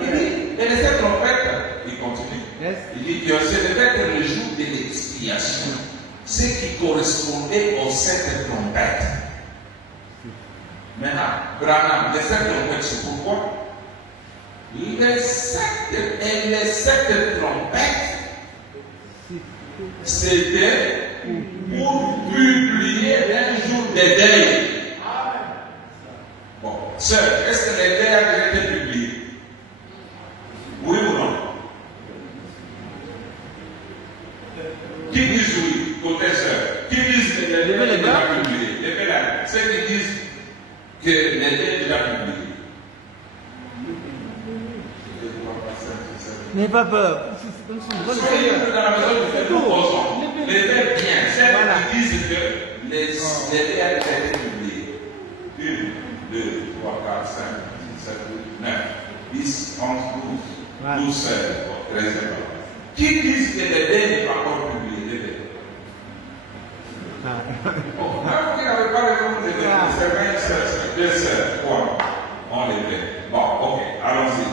Il dit, et les 7 trompettes, il continue. Yes. Il dit que ce devait être le jour de l'expiation. l'expiation, ce qui correspondait aux 7 trompettes. Maintenant, Branham, les 7 trompettes, c'est pourquoi? Les 7 trompettes, c'était pour publier un jour de deuil. Bon, sœur, est-ce que les deuils ont déjà été publiés? Oui ou non? Qui disent oui, côté sœur? Qui disent que les deuils ont déjà publiés? Levez la main. Ceux qui disent que les deuils ont déjà publiés. N'ayez pas peur. Soyez dans la maison de faire tout posons. Les faits bien. Celles qui disent que les deuils ont déjà été publiés. 1, 2, 3, 4, 5, 6, 7, 8, 9, 10, 11, 12, 12, 13, 14. Qui disent que les deuils n'est pas encore publié? Bon, même qui n'avait pas répondu de c'est 2 sœurs, quoi? On les fait. Bon, ok, allons-y.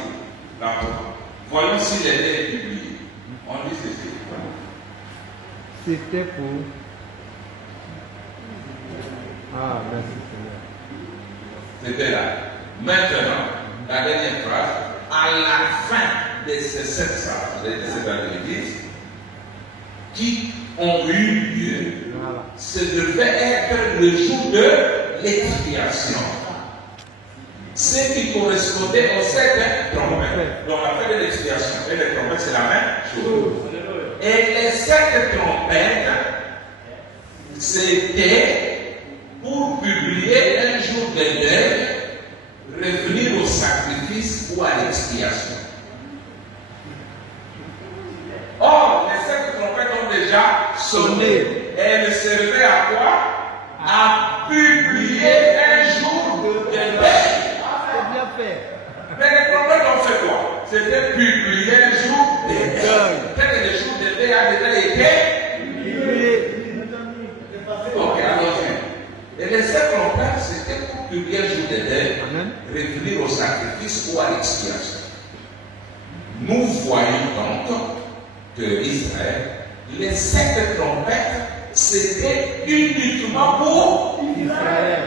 Voyons si les deuils est publié. On dit ceci. C'était pour. Ah, merci Seigneur. C'était là. Maintenant, la dernière phrase, à la fin de ces 7 phrases, de cette église, qui ont eu lieu, Voilà. ce devait être le jour de l'expiation. Ce qui correspondait aux 7 trompettes. Donc la fête de l'expiation et les trompettes, c'est la même chose. Et les 7 trompettes, c'était pour publier un jour de deuil, revenir au sacrifice ou à l'expiation. Or, les 7 trompettes ont déjà sonné. Et elles servaient à quoi? À publier un jour de deuil. Mais les trompettes ont fait quoi? C'était publier un jour de deuil. Peut-être que le jour de deuil a déjà été publié. Ok, alors. Et les 7 trompettes, c'était pour publier un jour de deuil, revenir au sacrifice ou à l'expiation. Nous voyons donc que Israël, les 7 trompettes, c'était uniquement pour Israël.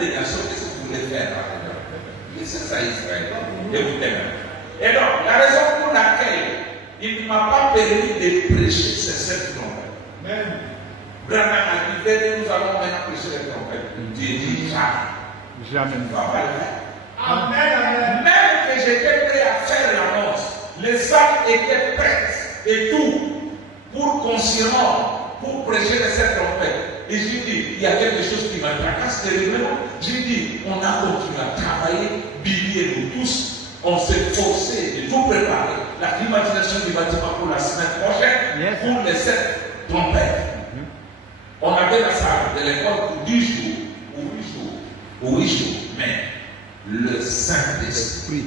Des nations, qu'est-ce que vous voulez faire là? C'est ça Israël. Écoutez-moi. Et donc, la raison pour laquelle il ne m'a pas permis de prêcher ces 7 trompettes. Branham a dit, venez, nous allons maintenant prêcher les trompettes. J'ai dit jamais. Jamais. Amen. Même que j'étais prêt à faire l'annonce, les salles étaient prêtes et tout pour consciemment, pour prêcher les 7 trompettes. Et j'ai dit, il y a quelque chose qui m'a tracassé terriblement. J'ai dit, on a continué à travailler, Billy et nous tous, on s'est forcé de tout préparer. La climatisation du bâtiment pour la semaine prochaine, pour les 7 trompettes. On avait la salle de l'école pour 10 jours, ou 8 jours. Mais le Saint-Esprit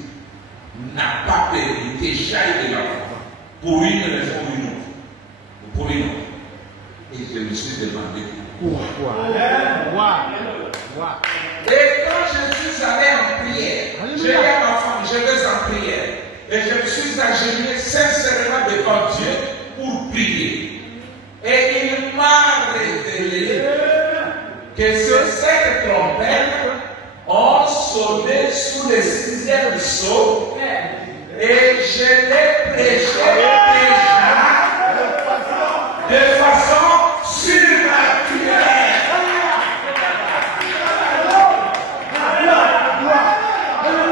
n'a pas permis que j'aille de l'avant pour une raison ou une autre. Pour une autre. Et je me suis demandé pourquoi. Et quand je suis allé en prière, j'ai dit à ma femme, je vais en prière. Et je me suis agenouillé sincèrement devant Dieu pour prier. Et il m'a révélé que ces 7 trompettes ont sonné sous le 6e sceau. Et je l'ai prêché déjà de façon surnaturelle.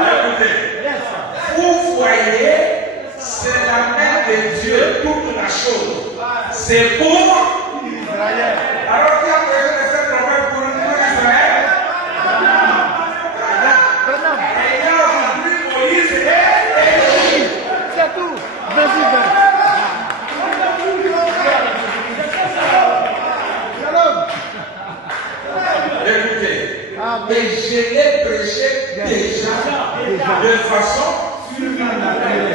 Écoutez, vous voyez, c'est la main de Dieu toute la chose. C'est pour Israël. Alors qui a prêché les 7 trompettes pour Israël? Ayant entendu Moïse et Élie. C'est tout. Vas-y, Écoutez, et je l'ai prêché déjà de façon surnaturelle.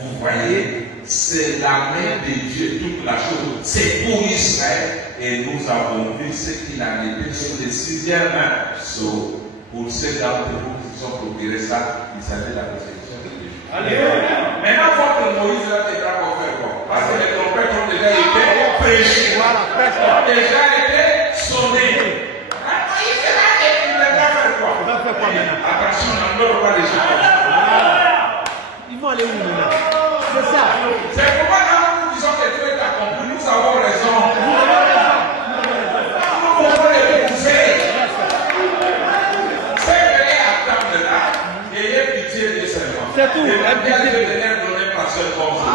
Vous voyez, c'est la main de Dieu toute la chose. C'est pour Israël. Et nous avons vu ce qu'il a été sur le 6e sceau. Pour ceux d'entre vous qui sont procurés ça, il s'agit de la persécution de Dieu. Maintenant, votre Moïse là, t'es pas pour faire quoi? Parce que les trompettes ont déjà prêché. Voilà, presque. Ont déjà été sonnés. Maintenant, il va faire quoi? Il va faire quoi maintenant? Attention, on n'en pas les gens. Ils vont aller où maintenant? C'est ça. C'est pourquoi quand nous disons que Dieu est accompli, nous avons raison. Vous avez raison. Nous pouvons l'épouser. C'est que les attendent là, ayez pitié des servants. C'est tout. Et bien Dieu de leur donner par seul comme ça.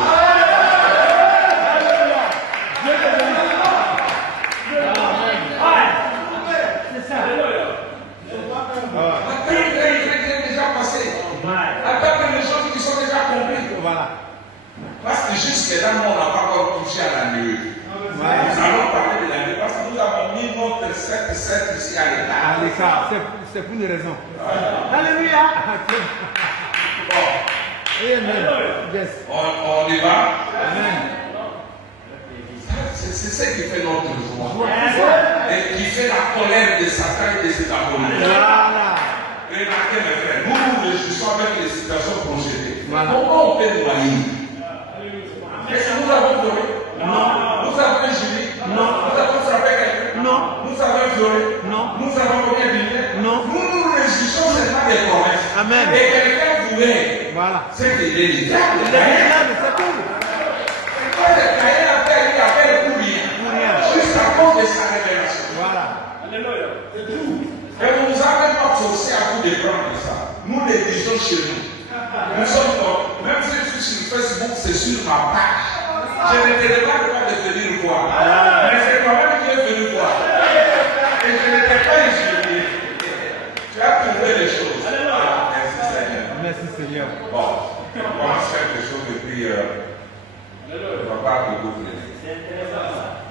C'est ça. Attends que les gens déjà passé. Attends que les choses qui sont déjà accomplies. Voilà. Parce que jusque-là, nous, on n'a pas encore touché à la nuit. Voilà. Nous allons parler de la nuit parce que nous avons mis notre 7 ici à l'état. À l'écart. C'est pour une raison. Alléluia. Bon, Amen. Yes. on y va. Amen. C'est ce qui fait notre joie. Voilà. Et qui fait la colère de Satan et de ses abonnés. Voilà. Remarquez mes frères, nous nous réjouissons avec les situations projetées. Voilà. Comment on peut nous haïr? Est-ce que nous avons pleuré? Non. Nous avons juré? Non. Nous avons frappé quelqu'un? Non. Nous avons violé? Non. Nous avons combien de milliers? Non. Nous nous réjouissons seulement des promesses. Amen. Et quelqu'un voulait. Voilà. C'est que les Les miracles, c'est tout. Quand le Caïn a fait, il a fait pour rien. Pour rien. Juste à cause de sa révélation. Voilà. C'est tout. Et vous nous avez pas forcé à vous de prendre ça. Nous les disons chez nous. Nous sommes comme, même si je suis sur Facebook, c'est sur ma page. Je ne te demande pas de venir voir. Mais c'est toi-même qui es venu voir. Et je ne t'ai pas insulté. Tu as trouvé les choses. Merci Seigneur. Merci Seigneur. Bon, on commence quelque chose depuis papa de vous prenez.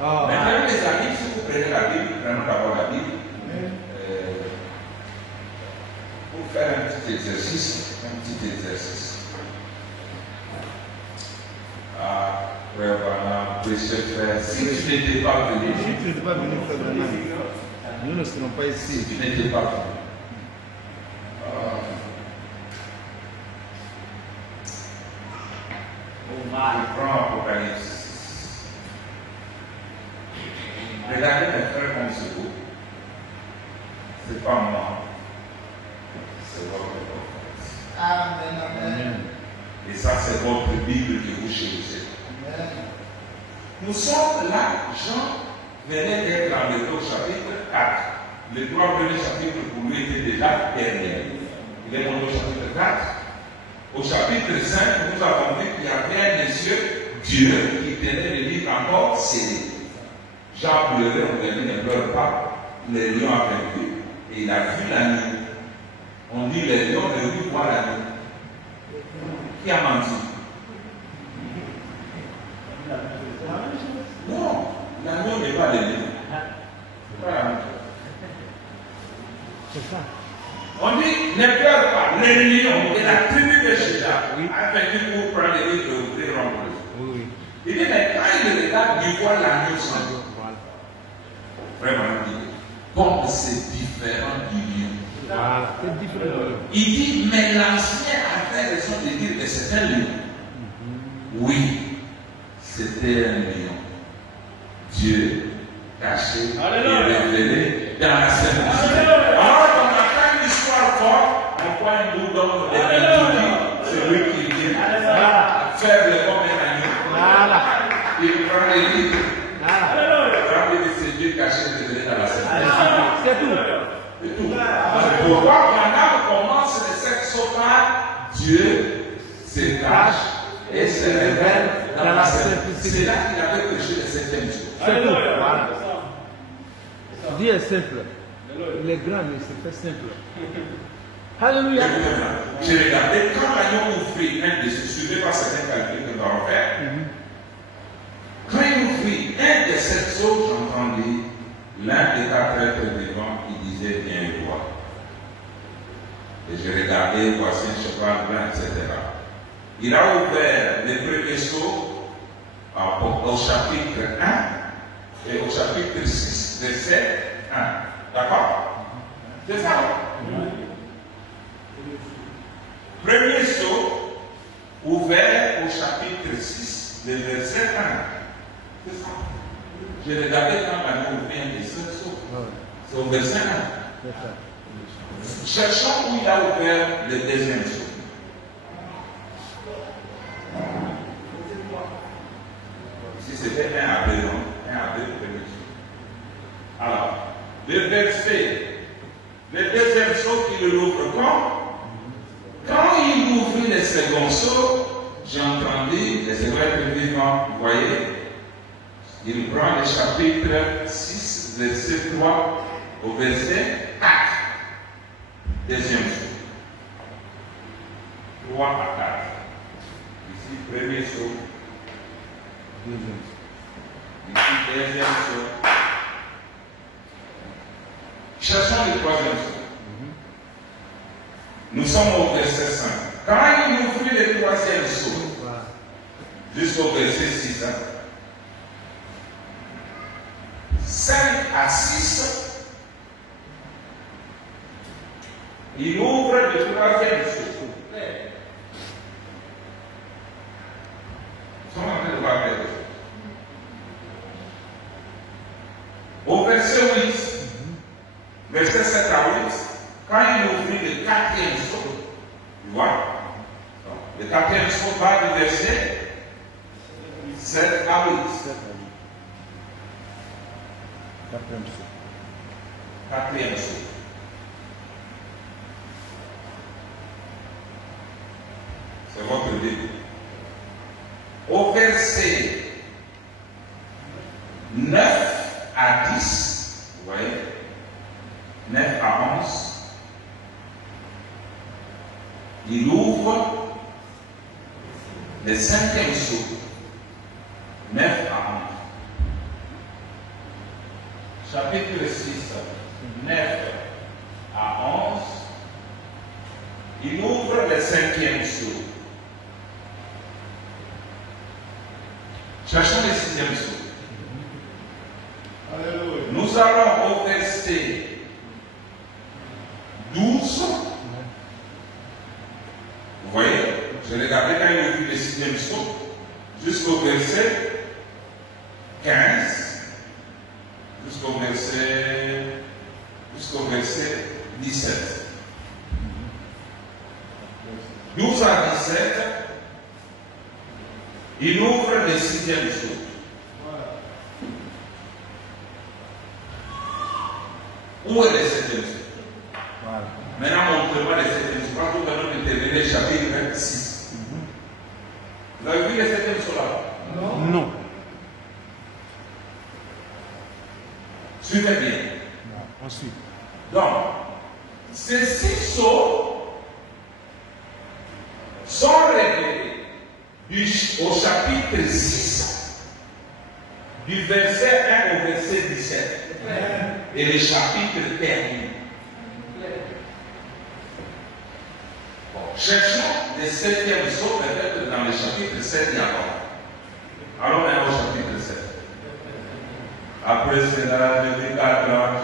Oh. Maintenant les amis, si vous prenez la Bible, prenons d'abord la Bible. Pour faire un petit exercice. Vraiment, précieux frère, si tu n'étais pas venu, Si tu n'étais pas venu, frère Branham, nous ne serons pas ici. si tu n'étais pas venu, je prends Apocalypse. Regardez mes frères comme c'est beau. C'est pas moi, c'est votre prophète. Amen. Et ça, c'est votre Bible que vous cherchez. Nous sommes là, Jean venait d'être dans le chapitre 4. Les 3 premiers chapitres pour lui étaient déjà derniers. Il est monté au chapitre 4. Au chapitre 5, nous avons vu qu'il y avait un monsieur, Dieu, qui tenait le livre encore scellé. Jean pleurait, on lui dit ne pleure pas. Les lions ont vaincu. Et il a vu la nuit. On dit les lions ne vont voir la nuit. Qui a menti? Non, l'agneau n'est pas le lion. C'est ça. On dit, ne pleure pas, les lions et la tribu de Juda Oui. a venu pour prendre les livres de ouvrir l'ombre. Oui. Il dit, mais quand il regarde, il voit l'agneau sans lion. Voilà. Vraiment, il dit, comme c'est différent du lion. Voilà. C'est différent. Il dit, mais l'ancien avait raison de dire que c'est un lion. Oui, c'était un lion. Dieu caché et révélé dans la Sainte-Écriture. Alors qu'on attend une histoire forte, on croit un bouddon et un dit, c'est lui qui vient faible comme un agneau. Voilà. Il prend les livres. Voilà. Il prend les livres, c'est Dieu caché et révélé dans la Sainte-Écriture. C'est tout. C'est tout. C'est pourquoi Branham commence le sexe par Dieu se cache et se révèle dans la Sainte-Écriture. C'est là qu'il avait prêché le 7e jour. C'est tout. Voilà. Dieu est simple. Les grands, mais c'est très simple. Alléluia. J'ai regardé quand l'agneau ouvrit un de ces, suivez pas certains calculs que nous allons faire. Quand il ouvrit un de ces sceaux, j'entendis l'un des 4 êtres vivants qui disait viens voir. Et j'ai regardé, voici un cheval blanc, etc. Il a ouvert les premiers sceaux au chapitre 1 et au chapitre 6, verset 1. D'accord? C'est ça? Premier sceau ouvert au chapitre 6, le verset 1. C'est ça. Je regardais quand la main ouvrait des sept sauts. C'est au verset 1. Cherchons où il a ouvert le deuxième saut. Si c'était un à deux, non? Un à deux, premier saut. Alors, le verset, le deuxième saut qu'il ouvre quand il ouvrit le second saut, j'ai entendu les évêques vivants, vous voyez, il prend le chapitre 6, verset 3 au verset 4. Deuxième saut. 3 à 4. Ici, premier saut. Deuxième. Ici, deuxième saut. Cherchons le troisième saut. Nous sommes au verset 5. Quand il ouvrit le troisième saut, jusqu'au verset 6, 5 à 6, il ouvre le troisième saut. Nous sommes en train de voir quelque chose. Au verset 8, verset 7 à 8, quand il ouvrit le quatrième saut, tu vois, le quatrième saut va du verset 7 à 8. Quatrième saut. Quatrième saut. C'est votre début. Au verset 9 à 10, vous voyez, 9 à 11, il ouvre le cinquième saut, 9 à 11. Chapitre 6, 9 à 11, il ouvre le cinquième saut. Cherchons le sixième saut. Nous allons au verset 12. Vous voyez, je regardais quand il ouvrit le sixième saut jusqu'au verset 15, jusqu'au verset 17. 12 à 17, il ouvre le sixième saut. Où est le septième saut? Maintenant, montrez-moi le septième saut. Quand nous allons déterminer le chapitre 6. Vous avez vu le septième saut là? Non. Suivez bien. Non, ensuite. Donc, ces 6 sauts sont révélés au chapitre 6, du verset 1 au verset 17. Et le chapitre termine. Bon, cherchons le septième saut, peut-être dans le chapitre 7 et avant. Allons maintenant au chapitre 7. Après cela, depuis 4 ans,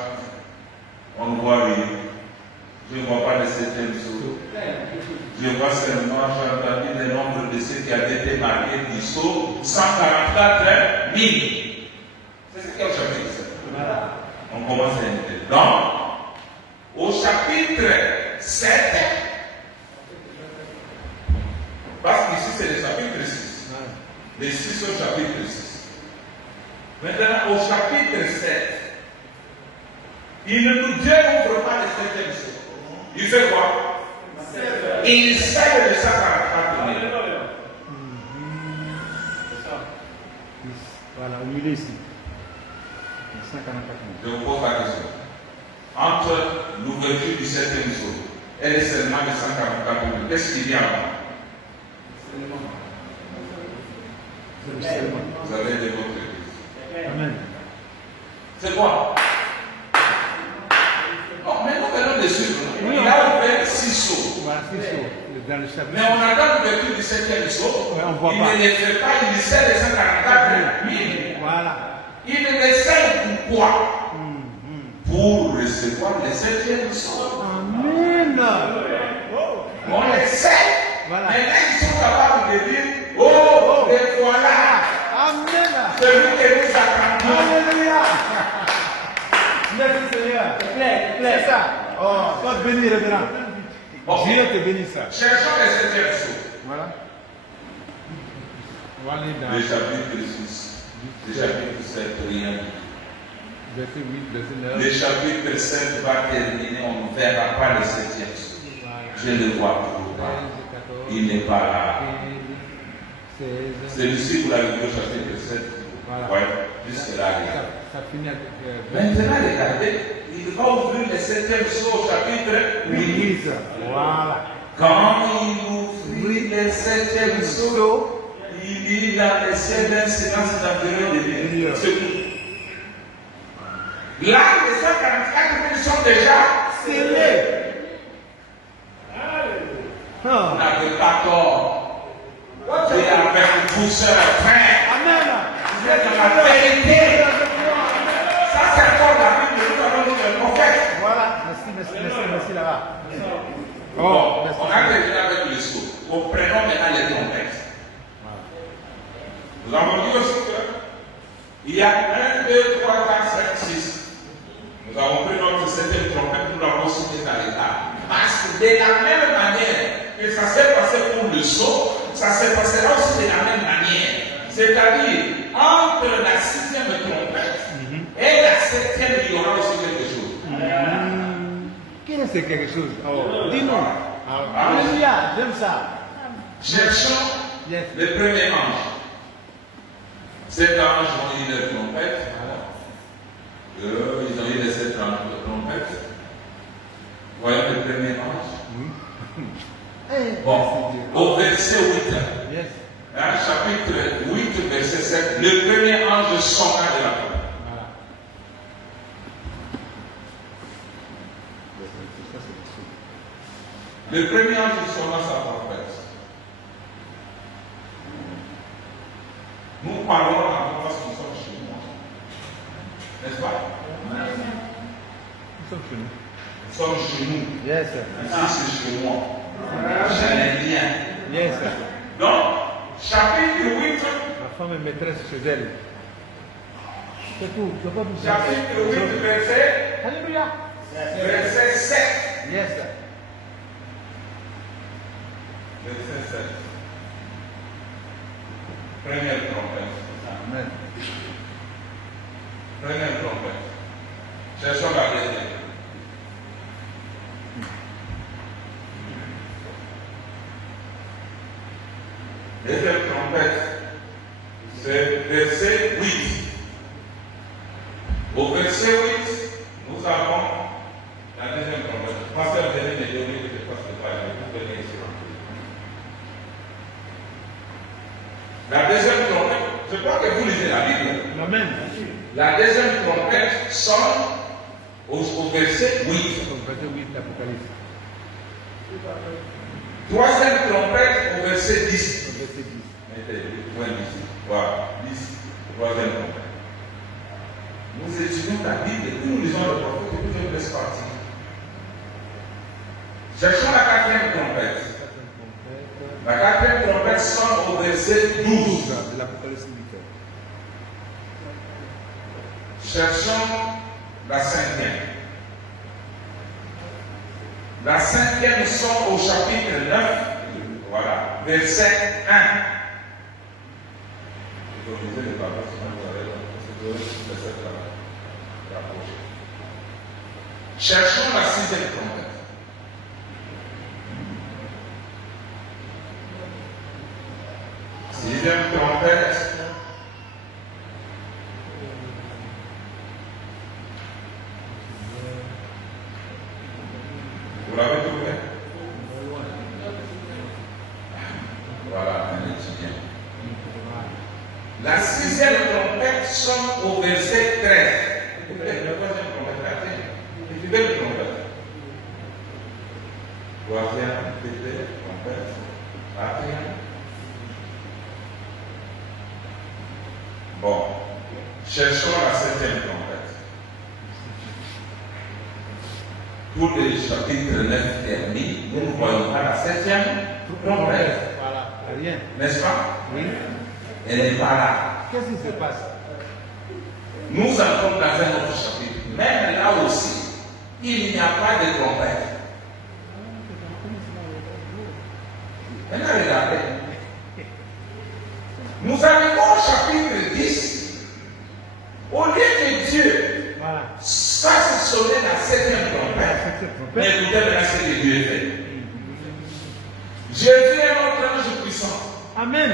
on voit rien. Je ne vois pas le septième saut. Je vois seulement, j'ai entendu le nombre de ceux qui avaient été marqués du saut, 144 000. C'est ce qu'il y a au chapitre 7. On commence à entrer. Donc, au chapitre 7, parce qu'ici c'est le chapitre 6. Les 6 au chapitre 6. Maintenant, au chapitre 7, il ne nous démontre pas le septième saut. Il fait quoi? Il sert de 144 000. Voilà, au milieu ici. 144 000. Je vous pose la question. Entre l'ouverture du septième saut et le serment de 144 000, qu'est-ce qui vient avant? Vous avez de votre église. Amen. C'est quoi? Bon, mais nous venons de suivre. Il a ouvert 6 sauts. Voilà, 6 sauts. Dans le chapitre. Mais on attend l'ouverture du septième saut. Ouais, on voit il pas. ne les fait pas, il sert les 144 000. Voilà. Il les sert pourquoi? Pour recevoir le septième saut. Amen. On les sert. Voilà. Maintenant, ils sont capables de dire, oh, les voilà. Amen. Celui qui nous a Alléluia. Merci Seigneur. C'est ça. Oh, toi béni, révérend. Dieu te bénisse. Cherchons les septièmes sceaux. Voilà. On va aller dans Le chapitre 6, le chapitre 7, rien. verset 8, verset 9. Le chapitre 7 va terminer, on ne verra pas le septième sceau. Je le vois toujours pas. Il n'est pas là. 16. Celui-ci, vous l'avez vu au chapitre 7. Voilà. Ouais, jusque là. Ça finit avec. Maintenant, regardez, il va ouvrir le septième sceau au chapitre 8. Voilà. Quand il ouvrit le septième sceau, il dit dans les ciels d'un silence d'environ de minutes. C'est tout. Là, les 144 000 sont déjà scellés. Vous n'avez pas tort. Et avec douceur, frère. Amen. Vous êtes dans la vérité. Ça, c'est encore la Bible. Nous avons dit le prophète. Voilà. Merci là-bas. Bon, on a terminé avec le sceau. Prenons maintenant les trompettes. Nous avons dit aussi qu'il y a 1, 2, 3, 4, 5, 6. Nous avons pris notre septième trompette, nous l'avons signé dans l'état. Parce que de la même manière que ça s'est passé pour le sceau, ça se passera aussi de la même manière. C'est-à-dire, entre la 6e trompette et la 7e, il y aura aussi quelque chose. Qu'est-ce que c'est quelque chose? Dis-nous. Alléluia, j'aime ça. Cherchons le premier ange. Cet ange ont eu leur trompette. Ils ont eu les 7 trompettes. Voyons le premier ange. Bon, au verset 8, chapitre 8, verset 7, le premier ange sonna de la trompette. Le premier ange sonna sa trompette. Nous parlons encore parce que nous sommes chez nous. N'est-ce pas? Nous sommes chez nous. Nous sommes chez nous. Yes, sir. Ici, c'est chez moi. Je n'ai rien. Yes, sir. Donc, chapitre 8. Ma femme est maîtresse chez elle. C'est tout. Je peux pas vous Chapitre 8, verset. Alléluia. Verset 7. Yes, sir. Verset 7. Première trompette. Amen. Première trompette. Cherchons la deuxième. Deuxième trompette, c'est verset 8. Au verset 8, nous avons la deuxième trompette. Pasteur, venez me donner que je fasse le page. Vous venez ici. La deuxième trompette, je crois que vous lisez la Bible. Amen. La deuxième trompette sonne au verset 8. Au verset 8 l'Apocalypse. Troisième trompette au verset 10. Au verset 10. Mettez le point ici. Voilà, 10. Troisième trompette. Nous étudions la Bible et puis nous lisons le prophète et puis je vous laisse partir. Cherchons la quatrième trompette. La quatrième trompette sonne au verset 12. De l'Apocalypse 8. Cherchons la cinquième. La cinquième sonne au chapitre 9. Voilà, verset 1. Je vais vous le papa, sinon vous allez verset rapprocher. Cherchons la sixième trompette. Sixième trompette. Vous l'avez trouvé? Voilà, un étudiant. La sixième trompette sonne au verset 13. Écoutez, la troisième trompette, écoutez le trompette. Troisième, écoutez, trompette. Quatrième. Bon, cherchons la septième trompette. Pour le chapitre 9 terminé, nous ne voyons pas la septième trompette. Voilà, rien. N'est-ce pas? Oui. Elle n'est pas là. Qu'est-ce qui se passe? Nous entrons dans un autre chapitre. Même là aussi, il n'y a pas de trompette. Maintenant, regardez. Nous arrivons au chapitre 10. Au lieu que Dieu fasse sonner la 7e trompette, mais écoutez maintenant ce que Dieu fait. J'ai vu un autre ange puissant. Amen.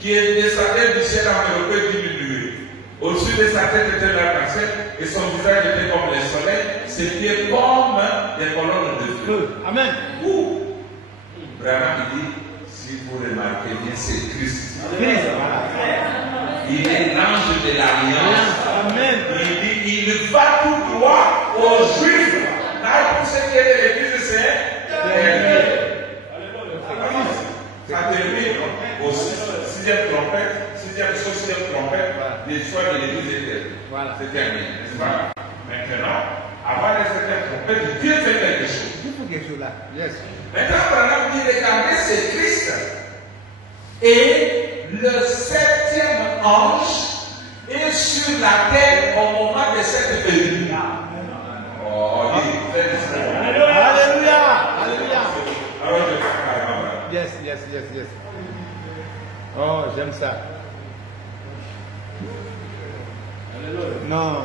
Qui est descendu du ciel enveloppé d'une nuée. Au-dessus de sa tête était l'arc-en-ciel et son visage était comme le soleil. C'était comme des colonnes de feu. Amen. Vraiment, il dit, si vous remarquez bien, c'est Christ. Christ. Il est l'ange de l'alliance. Amen. Il dit, il va tout droit aux Juifs. Là, pour ce qui est de l'Église, c'est terminé. Ça termine au 6e trompette, 6e trompette, l'histoire de l'Église est terminée. Voilà. C'est terminé, n'est-ce pas? Maintenant, avant la 7e trompette, Dieu fait quelque chose. Dieu fait quelque chose là. Yes. Maintenant, Branham dit, regardez, c'est Christ. Et le 7e ange est sur la terre au moment de cette venue. Oh, dit, Alléluia. Alléluia. Alors, je vais faire Yes. Oh, j'aime ça. Non.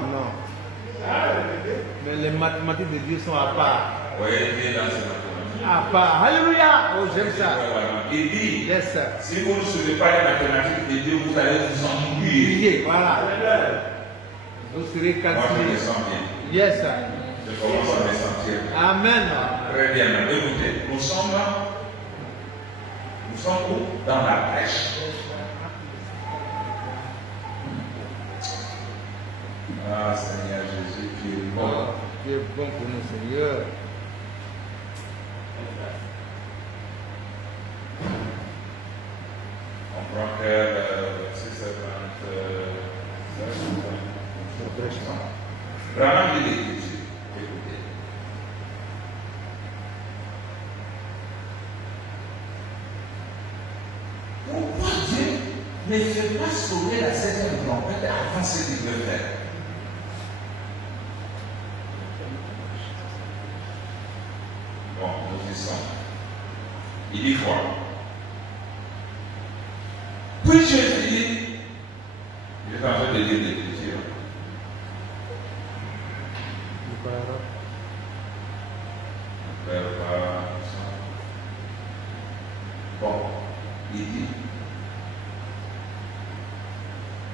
Mais les mathématiques de Dieu sont à part. Oui, Dieu dans ses mathématiques. À part. Alléluia. Oh, j'aime ça. Il dit, Yes, sir. si vous ne suivez pas les mathématiques de Dieu, vous allez vous ennuyer. Voilà. Vous serez Moi, je me cassés. sens bien. Yes, sir. Je commence à me sentir bien. Amen. Très bien. Écoutez, nous sommes où? Dans la brèche. Ah, Seigneur Jésus, tu es bon. Tu es bon pour nous, Seigneur. On prend que 6 Branham dit l'Écriture. Écoutez. Pourquoi Dieu ne fait pas sauver la 7e trompette avant ce qu'il veut faire? Bon, nous y sommes. Il dit quoi? Puis Jésus dit, il est en train de lire l'Écriture. Bon, il dit,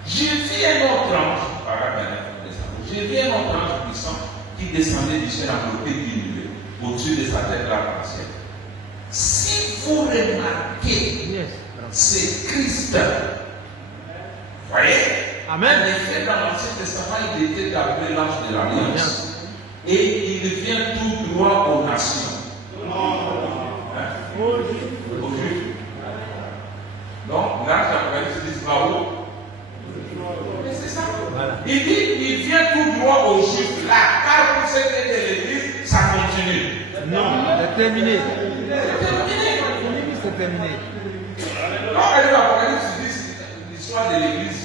j'ai vu un autre ange, j'ai vu un autre ange puissant qui descendait du ciel enveloppé d'une nuée, au-dessus de sa tête l'arc-en-ciel. Si vous remarquez, c'est Christ. Voyez? Amen. En effet, dans l'Ancien Testament, il était appelé l'ange de l'Alliance. Et il vient tout droit aux nations. Aux Juifs. Donc, l'ange d'Apocalypse dit Bravo. Mais c'est ça. Voilà. Il dit, il vient tout droit aux Juifs là, car pour ce qui est de l'Église, ça continue. Non, c'est terminé. C'est terminé. C'est terminé. Quand on arrive à Apocalypse, dit l'histoire de l'Église,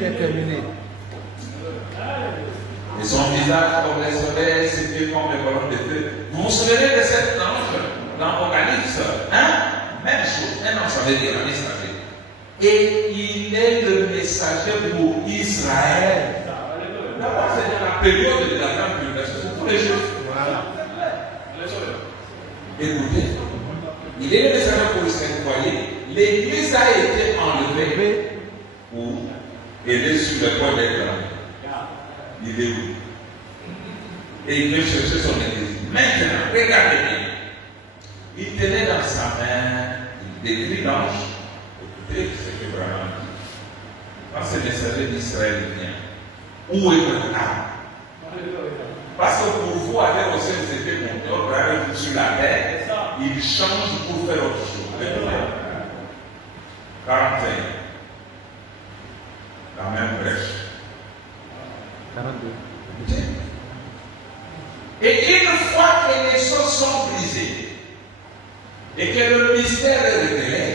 C'est terminé. et son visage comme le soleil, ses pieds comme les colonnes de feu. Vous vous souvenez de cet ange dans l'Apocalypse? Même chose, un ange, ça veut dire un messager. Et il est le messager pour Israël. D'abord, c'est dans la période de la grande tribulation, c'est pour les Juifs. Voilà. Écoutez, il est le messager pour Israël, vous voyez, l'Église a été enlevée ou elle est sur le point d'être enlevée. Il est où? Et il veut chercher son Église. Maintenant, regardez bien. Il tenait dans sa main, il décrit l'ange. Écoutez ce que Branham dit. Quand ce messager d'Israël vient, où est votre âme? Parce que pour vous, avec aussi vous étiez montés sur la terre, il change pour faire autre chose. 41. La même brèche. 42. Et une fois que les choses sont brisées et que le mystère est révélé,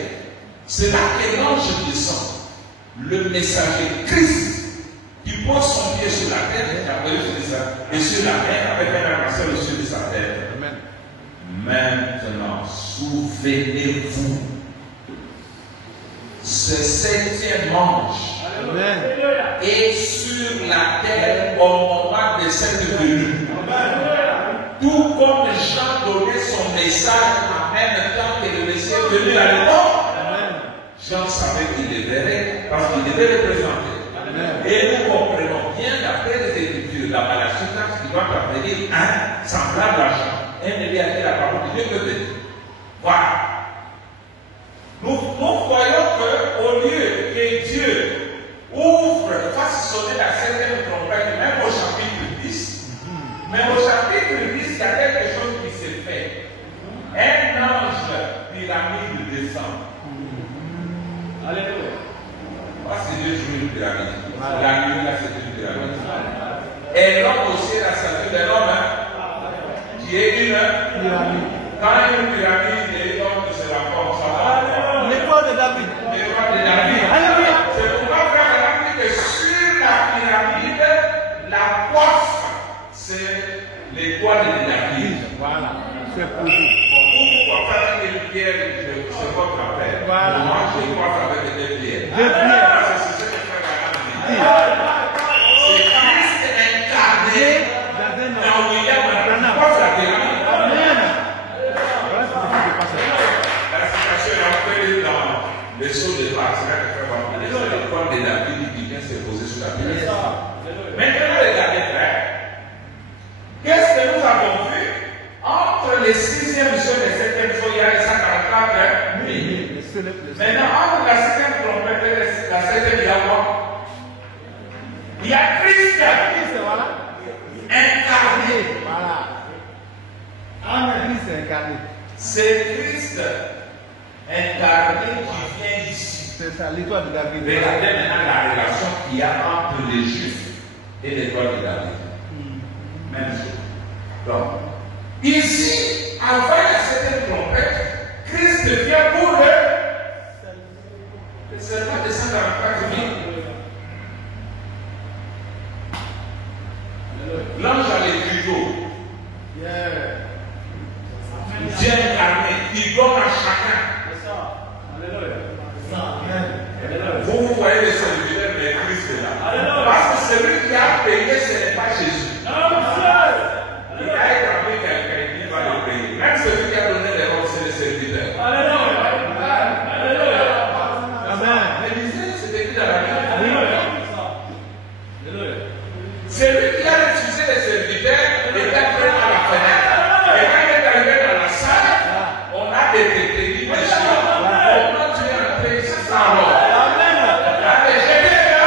c'est là que l'ange descend, le messager Christ, qui il pose son pied sur la tête, et sur la main, avec un arc-en-ciel au-dessus de sa tête. Amen. Maintenant, souvenez-vous, ce septième ange Amen. est sur la terre au moment de cette venue. Tout comme Jean donnait son message en même temps que le Messie est venu à l'époque, Jean savait qu'il le verrait parce qu'il devait le présenter. Et nous comprenons bien d'après les Écritures, la maladie qui doit parvenir un semblable à Jean. Un élu a dit la parole de Dieu peut être. Voilà. Nous voyons qu'au lieu que Dieu ouvre, fasse sonner la septième trompette, même au chapitre 10, mais au chapitre 10, il y a quelque chose qui s'est fait. Un ange pyramide descend. Alléluia. C'est Dieu joue une pyramide. La nuit, là, c'est une pyramide. Et l'homme aussi, la statue de l'homme, qui est une pyramide. Quand une pyramide et l'homme se rencontrent, ça va. L'école de David. L'école de David. Alléluia. C'est pourquoi, frère, on a dit que sur la pyramide, la coiffe, c'est l'étoile de David. Voilà. C'est pour vous. Pourquoi faire une pierre, c'est votre appel. Voilà. Moi, je coiffe avec des pierres. Des pierres. C'est ce que frère c'est Christ incarné dans William Branham. La citation est entrée dans le saut de Pâques. L'étoile de David qui vient se poser sur la pierre. Maintenant, regardez, frère. Qu'est-ce que nous avons vu entre les 6e jours et les 7e jours? Il y a les 144 nuits. Maintenant, entre la 5e trompette et la 7e, il y a quoi? Il y a Christ Voilà. incarné. Voilà. Amen. Christ incarné. C'est Christ incarné qui vient ici. C'est ça, l'étoile de David. Regardez maintenant la relation qu'il y a entre les Juifs et l'étoile de David. Même chose. Donc, ici, avant la 7e trompette, Christ vient pour le serment de 144 000. L'ange à l'écriteau. Dieu incarné, il donne à chacun. Vous voyez le serviteur de Christ là. Parce que celui qui a payé, ce n'est pas Jésus. Il a établi quelqu'un qui va le payer. Même celui qui a donné les rôles, c'est le serviteur. Amen. L'Église, c'est écrit dans la Bible. Celui qui a refusé les serviteurs était prêt à la fenêtre. Et quand il est arrivé dans la salle, on a détecté des choses. Comment tu es entré ici sans l'or? Allez, j'ai dit là.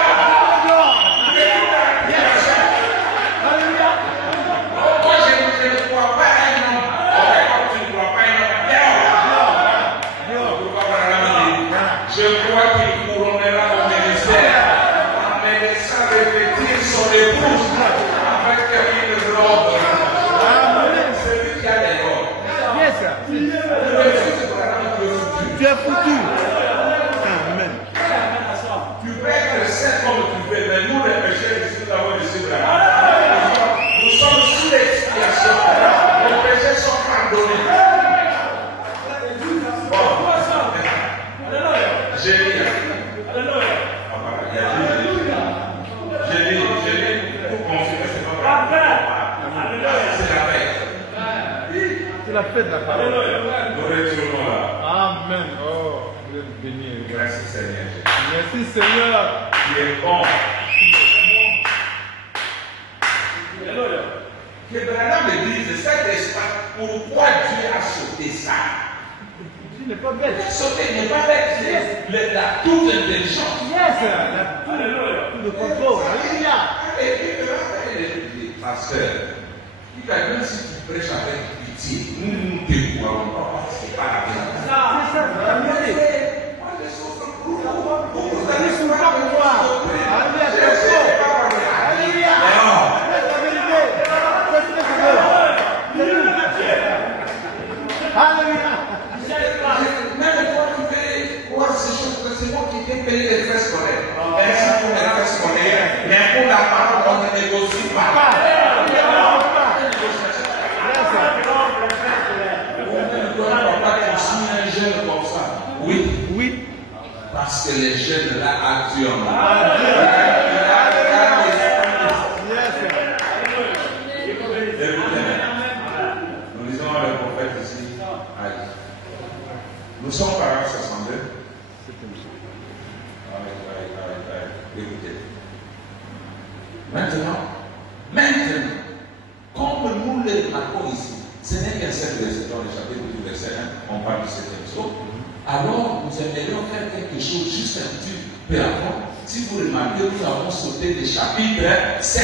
Moi, je ne crois pas à un homme. Comme tu ne crois pas à un homme, je crois qu'il couronnera au ministère en me laissant revêtir son épouse avec une robe. Celui qui a les robes. Tu es foutu. Amen. Tu peux être saint comme tu veux, mais nous les pécheurs ici, nous avons reçu la grâce. Nous sommes sous l'expiation. Nos péchés sont pardonnés. Bon. J'ai dit. J'ai dit, pour confirmer, c'est pas vrai. C'est la fête. C'est la fête de la parole. Nous retournons là. Amen. Oh, vous êtes bénis. Merci Seigneur. Merci Seigneur. Tu es bon. Que Branham me dise, cet espace, pourquoi Dieu a sauté ça? Dieu n'est pas bête. Il a sauté, il n'est pas bête. C'est la toute intelligence. Yes. Tout le contrôle. Alléluia. Pasteur, même si tu prêches avec pitié, nous ne te croyons pas parce que c'est pas la vérité. C'est ça, c'est la vérité. Moi, je souffre pour Vous ne souffrez pas pour moi. Alléluia, c'est faux. Alléluia. C'est la vérité. C'est ce que je veux. Alléluia. Même toi, tu fais voir ces choses, c'est moi qui t'ai payé les frais scolaires. Merci pour les frais scolaires, mais pour la négocie pas. Papa qui signe un jeune comme ça. Oui. Oui. Parce que les jeunes là actuent. Nous lisons le prophète ici. Nous sommes paragraphe 62. Écoutez. Maintenant, comme nous le marquons ici, ce n'est qu'un seul verset dans le chapitre du verset 1, on parle du 7e psaume. Alors, nous aimerions faire quelque chose juste un petit peu avant. Si vous remarquez, nous avons sauté le chapitre 7.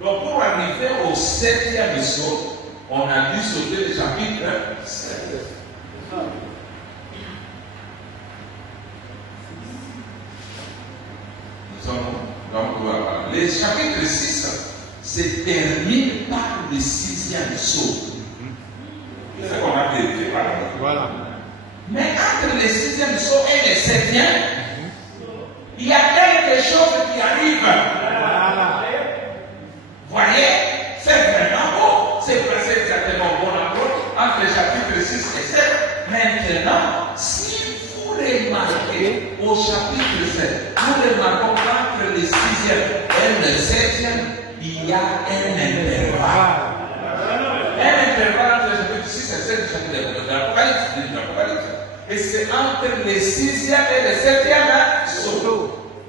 Donc, pour arriver au 7e psaume, on a dû sauter le chapitre 7. Donc, voilà. Le chapitre 6 se termine par le 6e psaume. C'est ce qu'on a fait. Voilà. Mais entre le 6e psaume et le 7e, il y a quelque chose qui arrive. Voilà. Voyez, c'est vraiment beau. C'est exactement bon approche entre le chapitre 6 et 7. Maintenant, si vous remarquez au chapitre 7, nous remarquons qu'entre le 6e et le 7e, il y a un intervalle. Un intervalle entre le chapitre 6 et 7 du chapitre de l'Apocalypse. Et c'est entre le 6e et le 7e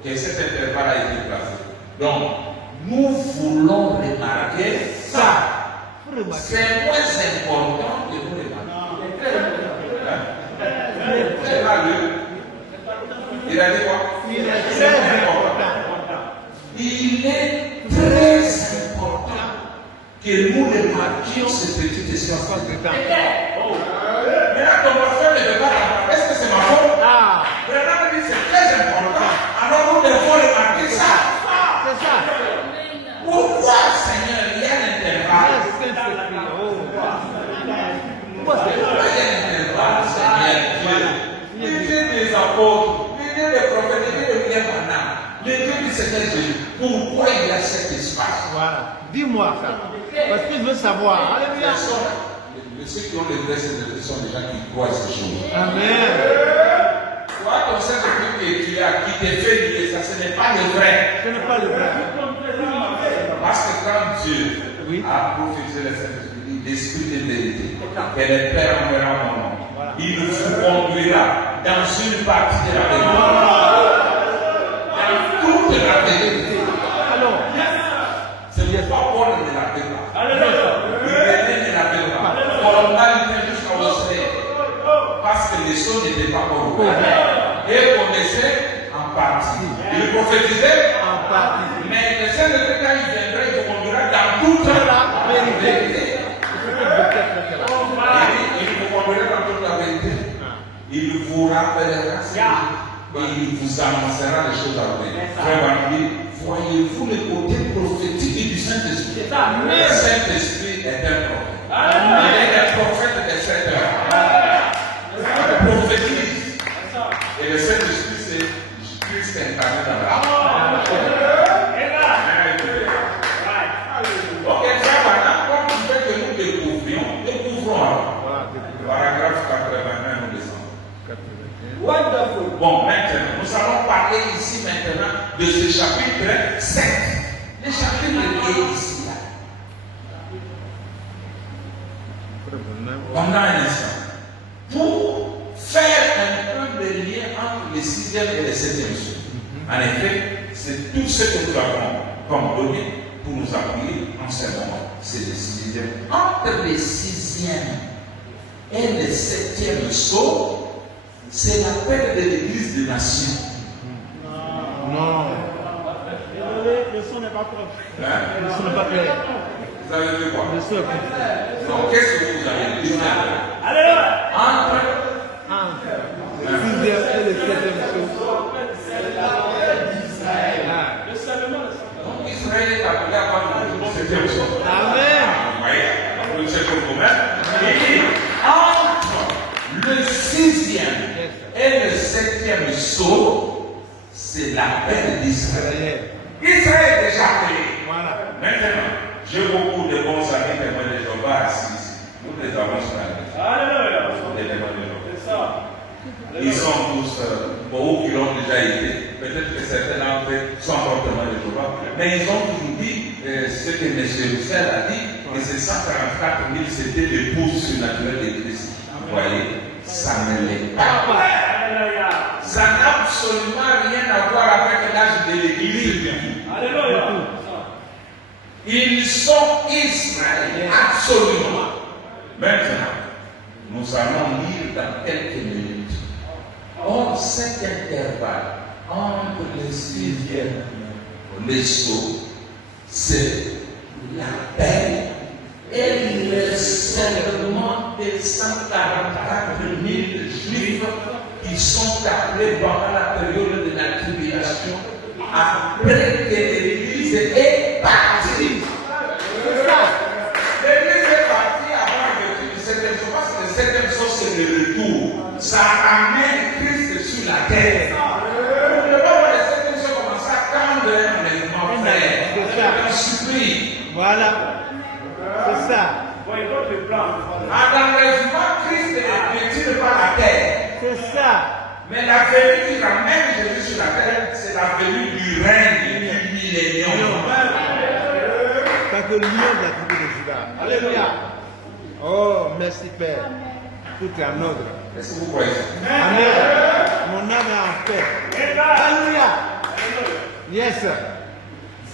que cet intervalle a été placé. Donc, nous voulons remarquer ça. C'est moins important que vous remarquez. Il a dit quoi? Il est très important. Il est très important que nous remarquions ce petit espace de temps. Maintenant, ton pasteur ne veut pas l'avoir. Est-ce que c'est ma faute? Vraiment, il dit c'est très important. Alors, nous devons remarquer ça. C'est ça. Pourquoi, Seigneur, il y a l'intervalle? Pourquoi il y a l'intervalle, Seigneur? Le Dieu des apôtres, le Dieu des prophètes, le Dieu de William Branham, le Dieu du Seigneur Jésus. Pourquoi il y a cet espace? Voilà. Dis-moi ça. Parce que je veux savoir. Alléluia. Ceux qui ont les vrais Saint-Esprit sont des gens qui croient ces choses. Amen. Toi, ton Saint-Esprit qui te fait dire ça, ce n'est pas le vrai. Ce n'est pas le vrai. Parce que quand Dieu a prophétisé le Saint-Esprit, il l'esprit de vérité, que le Père enverra mon nom. Il vous conduira dans une partie de la vérité. Dans toute la vérité. Alors, ce n'est pas bon de la vérité. On a été jusqu'à l'océan parce que les choses n'étaient pas bonnes. Et connaissait en partie. Il prophétisait en partie. Mais le Saint-Esprit, quand il viendra, il vous conduira dans toute la vérité. Il vous conduira dans toute la vérité. Il vous rappellera ce et il vous annoncera les choses à venir. Voyez-vous le côté prophétique du Saint-Esprit? Le Saint-Esprit est un prophète. Il est un prophète de 7 heures. Il prophétise. Et le Saint-Esprit, c'est Christ incarné dans la vie. Ok, frère, maintenant, comme tu veux que nous découvrons alors. Paragraphe 81, nous descendons. Wonderful. Bon, maintenant, nous allons parler ici maintenant de ce chapitre 7. Le chapitre est ici. Pendant un instant, pour faire un peu le lien entre le 6e et le 7e psaume. En effet, c'est tout ce que nous avons comme donné pour nous appuyer en ce moment. C'est le 6e. Entre le 6e et le 7e psaume, c'est l'appel de l'église des nations. Non. Le son n'est pas proche. Le son n'est pas clair. Vous avez vu quoi? Le son est pas clair. Donc, qu'est-ce que vous avez dit? Entre le 6e et le 7e psaume. Donc, Israël est appelé à avoir le 7e psaume. Amen. Vous voyez? Le 7e psaume. Il dit entre le 6e et le 7e psaume, c'est l'appel d'Israël. Israël est déjà appelé. Voilà. Maintenant, j'ai beaucoup de bons amis témoins de Jéhovah assis ici. Nous les avons sur la liste. Alléluia. Ils sont des témoins de Jéhovah. C'est ça. Ils sont tous, beaucoup qui l'ont déjà été. Peut-être que certains d'entre eux sont encore témoins de Jéhovah. Mais ils ont toujours dit ce que M. Roussel a dit, que ces 144 000 c'était l'épouse surnaturelle de Christ. Vous voyez, ça ne l'est pas. Ça n'a absolument rien à voir avec l'âge de l'Église. Alléluia. Ils sont Israël, absolument. Maintenant, nous allons lire dans quelques minutes. Or, cet intervalle entre les sixièmes et les sauts, c'est l'appel et le serment des 144 000 juifs qui sont appelés pendant la période de la tribulation après que l'Église est partie. L'Église est partie avant le 7e jour, parce que le 7e jour c'est le retour. Ça amène Christ sur la terre. Le moment où le 7e jour commence à tendre un élément frère, un supplie. Voilà. C'est ça. Malheureusement, Christ n'est pas la terre. C'est ça. Mais la venue qui ramène Jésus sur la terre, c'est la venue du règne du millénium. Parce que le lion de la tribu de Juda. Alléluia. Oh, merci Père. Tout est en ordre. Est-ce que vous croyez ça? Amen. Mon âme est en paix. Alléluia. Yes.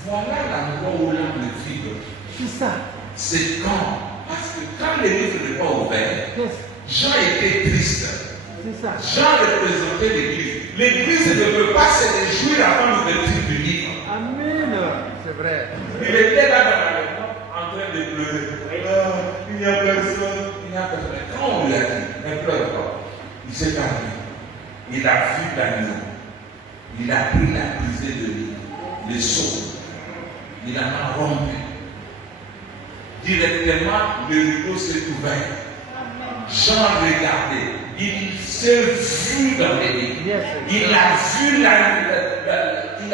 Voilà la voie où l'âme de vivre. C'est ça. C'est quand? Parce que quand les livres n'est pas ouvert, Yes. Jean était triste. C'est ça. Jean représentait l'Église. L'Église ne peut pas se réjouir avant l'ouverture du livre. Amen. C'est vrai. Il était là dans la maison en train de pleurer. Il n'y a personne. Il n'y a personne. Quand on lui a dit, ne pleure pas, il s'est calmé. Il a vu l'agneau. Il a pris la brisée de lui, les seaux. Il en a rompu. Directement, le rideau s'est ouvert. Jean regardait. Il s'est vu dans les livres. Yes. Il a vu il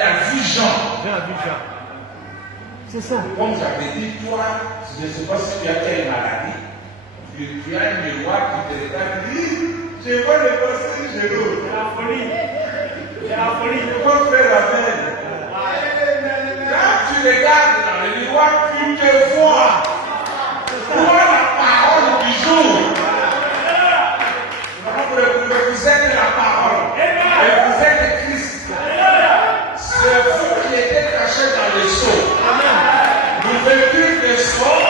a vu Jean. Jean a vu Jean. C'est ça. Comme j'avais dit, toi, je ne sais pas si tu as quelle maladie. Tu as une mémoire qui te regarde. Je vois le passé, je l'ouvre. C'est la folie. C'est la folie. Je peux faire la peine. Quand tu regardes dans le miroir, tu te vois. Vois la parole du jour. Vous êtes la parole. Et vous êtes Christ. C'est vous qui êtes caché dans le sceau. L'ouverture des sceaux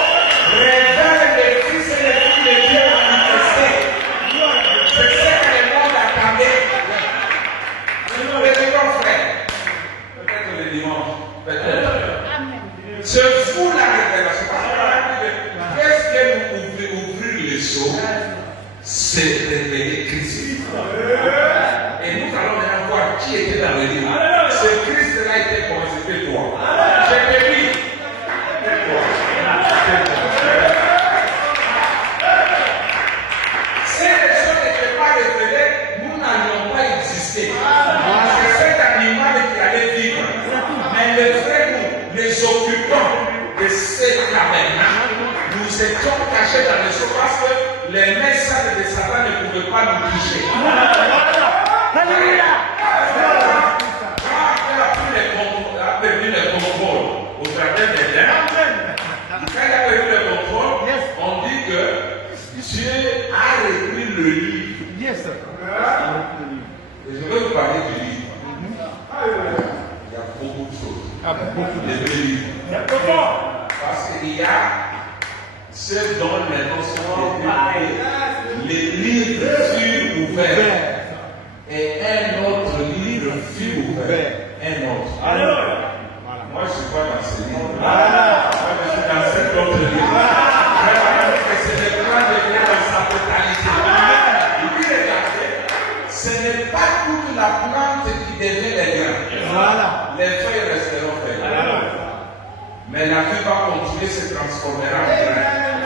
révèle le Christ et le Fils de Dieu manifesté. C'est ce que le monde attendait. Les grands frères. Peut-être le dimanche. Peut-être. C'est vous la révélation. Qu'est-ce que vous ouvrir les sceaux? C'est révéler Christ. Et nous allons maintenant voir qui était dans le livre. Ce Christ-là était constitué toi. Je te dis. Si les choses n'étaient pas révélées, nous n'allions pas exister. C'est cet animal qui allait vivre. Mais les frères, nous, les occupants de ces tabernacles, nous étions cachés dans les choses parce que les mains sales de Satan ne pouvaient pas nous toucher. Alléluia. Quand a perdu le contrôle au jardin d'Éden, quand il a perdu le contrôle, on dit que Dieu a repris le livre. Yes. Et je vais vous parler du livre. Il y a beaucoup de choses. Ah, beaucoup de Les deux livres. Parce qu'il y a ceux dont les noms sont écrits. Les livres furent ouverts. Et un autre livre fut ouvert. Un autre. Alléluia. Moi, je ne suis pas dans ce livre. Moi, je suis dans cet autre livre. Que ce n'est pas de Dieu dans sa totalité. Et puis, regardez, ce n'est pas toute la plante qui devient les grains. Voilà. Les feuilles resteront feuilles. Mais la vie va continuer, se transformera en grain.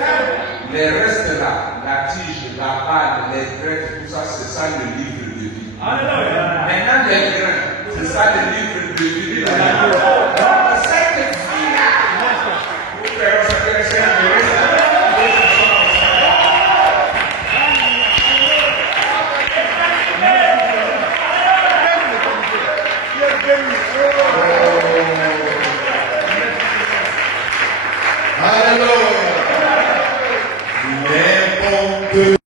Les restes là, la tige, la balle, les crêtes, tout ça, c'est ça le livre de vie. Maintenant, les grains, c'est ça le livre de vie. Donc, cette vie-là de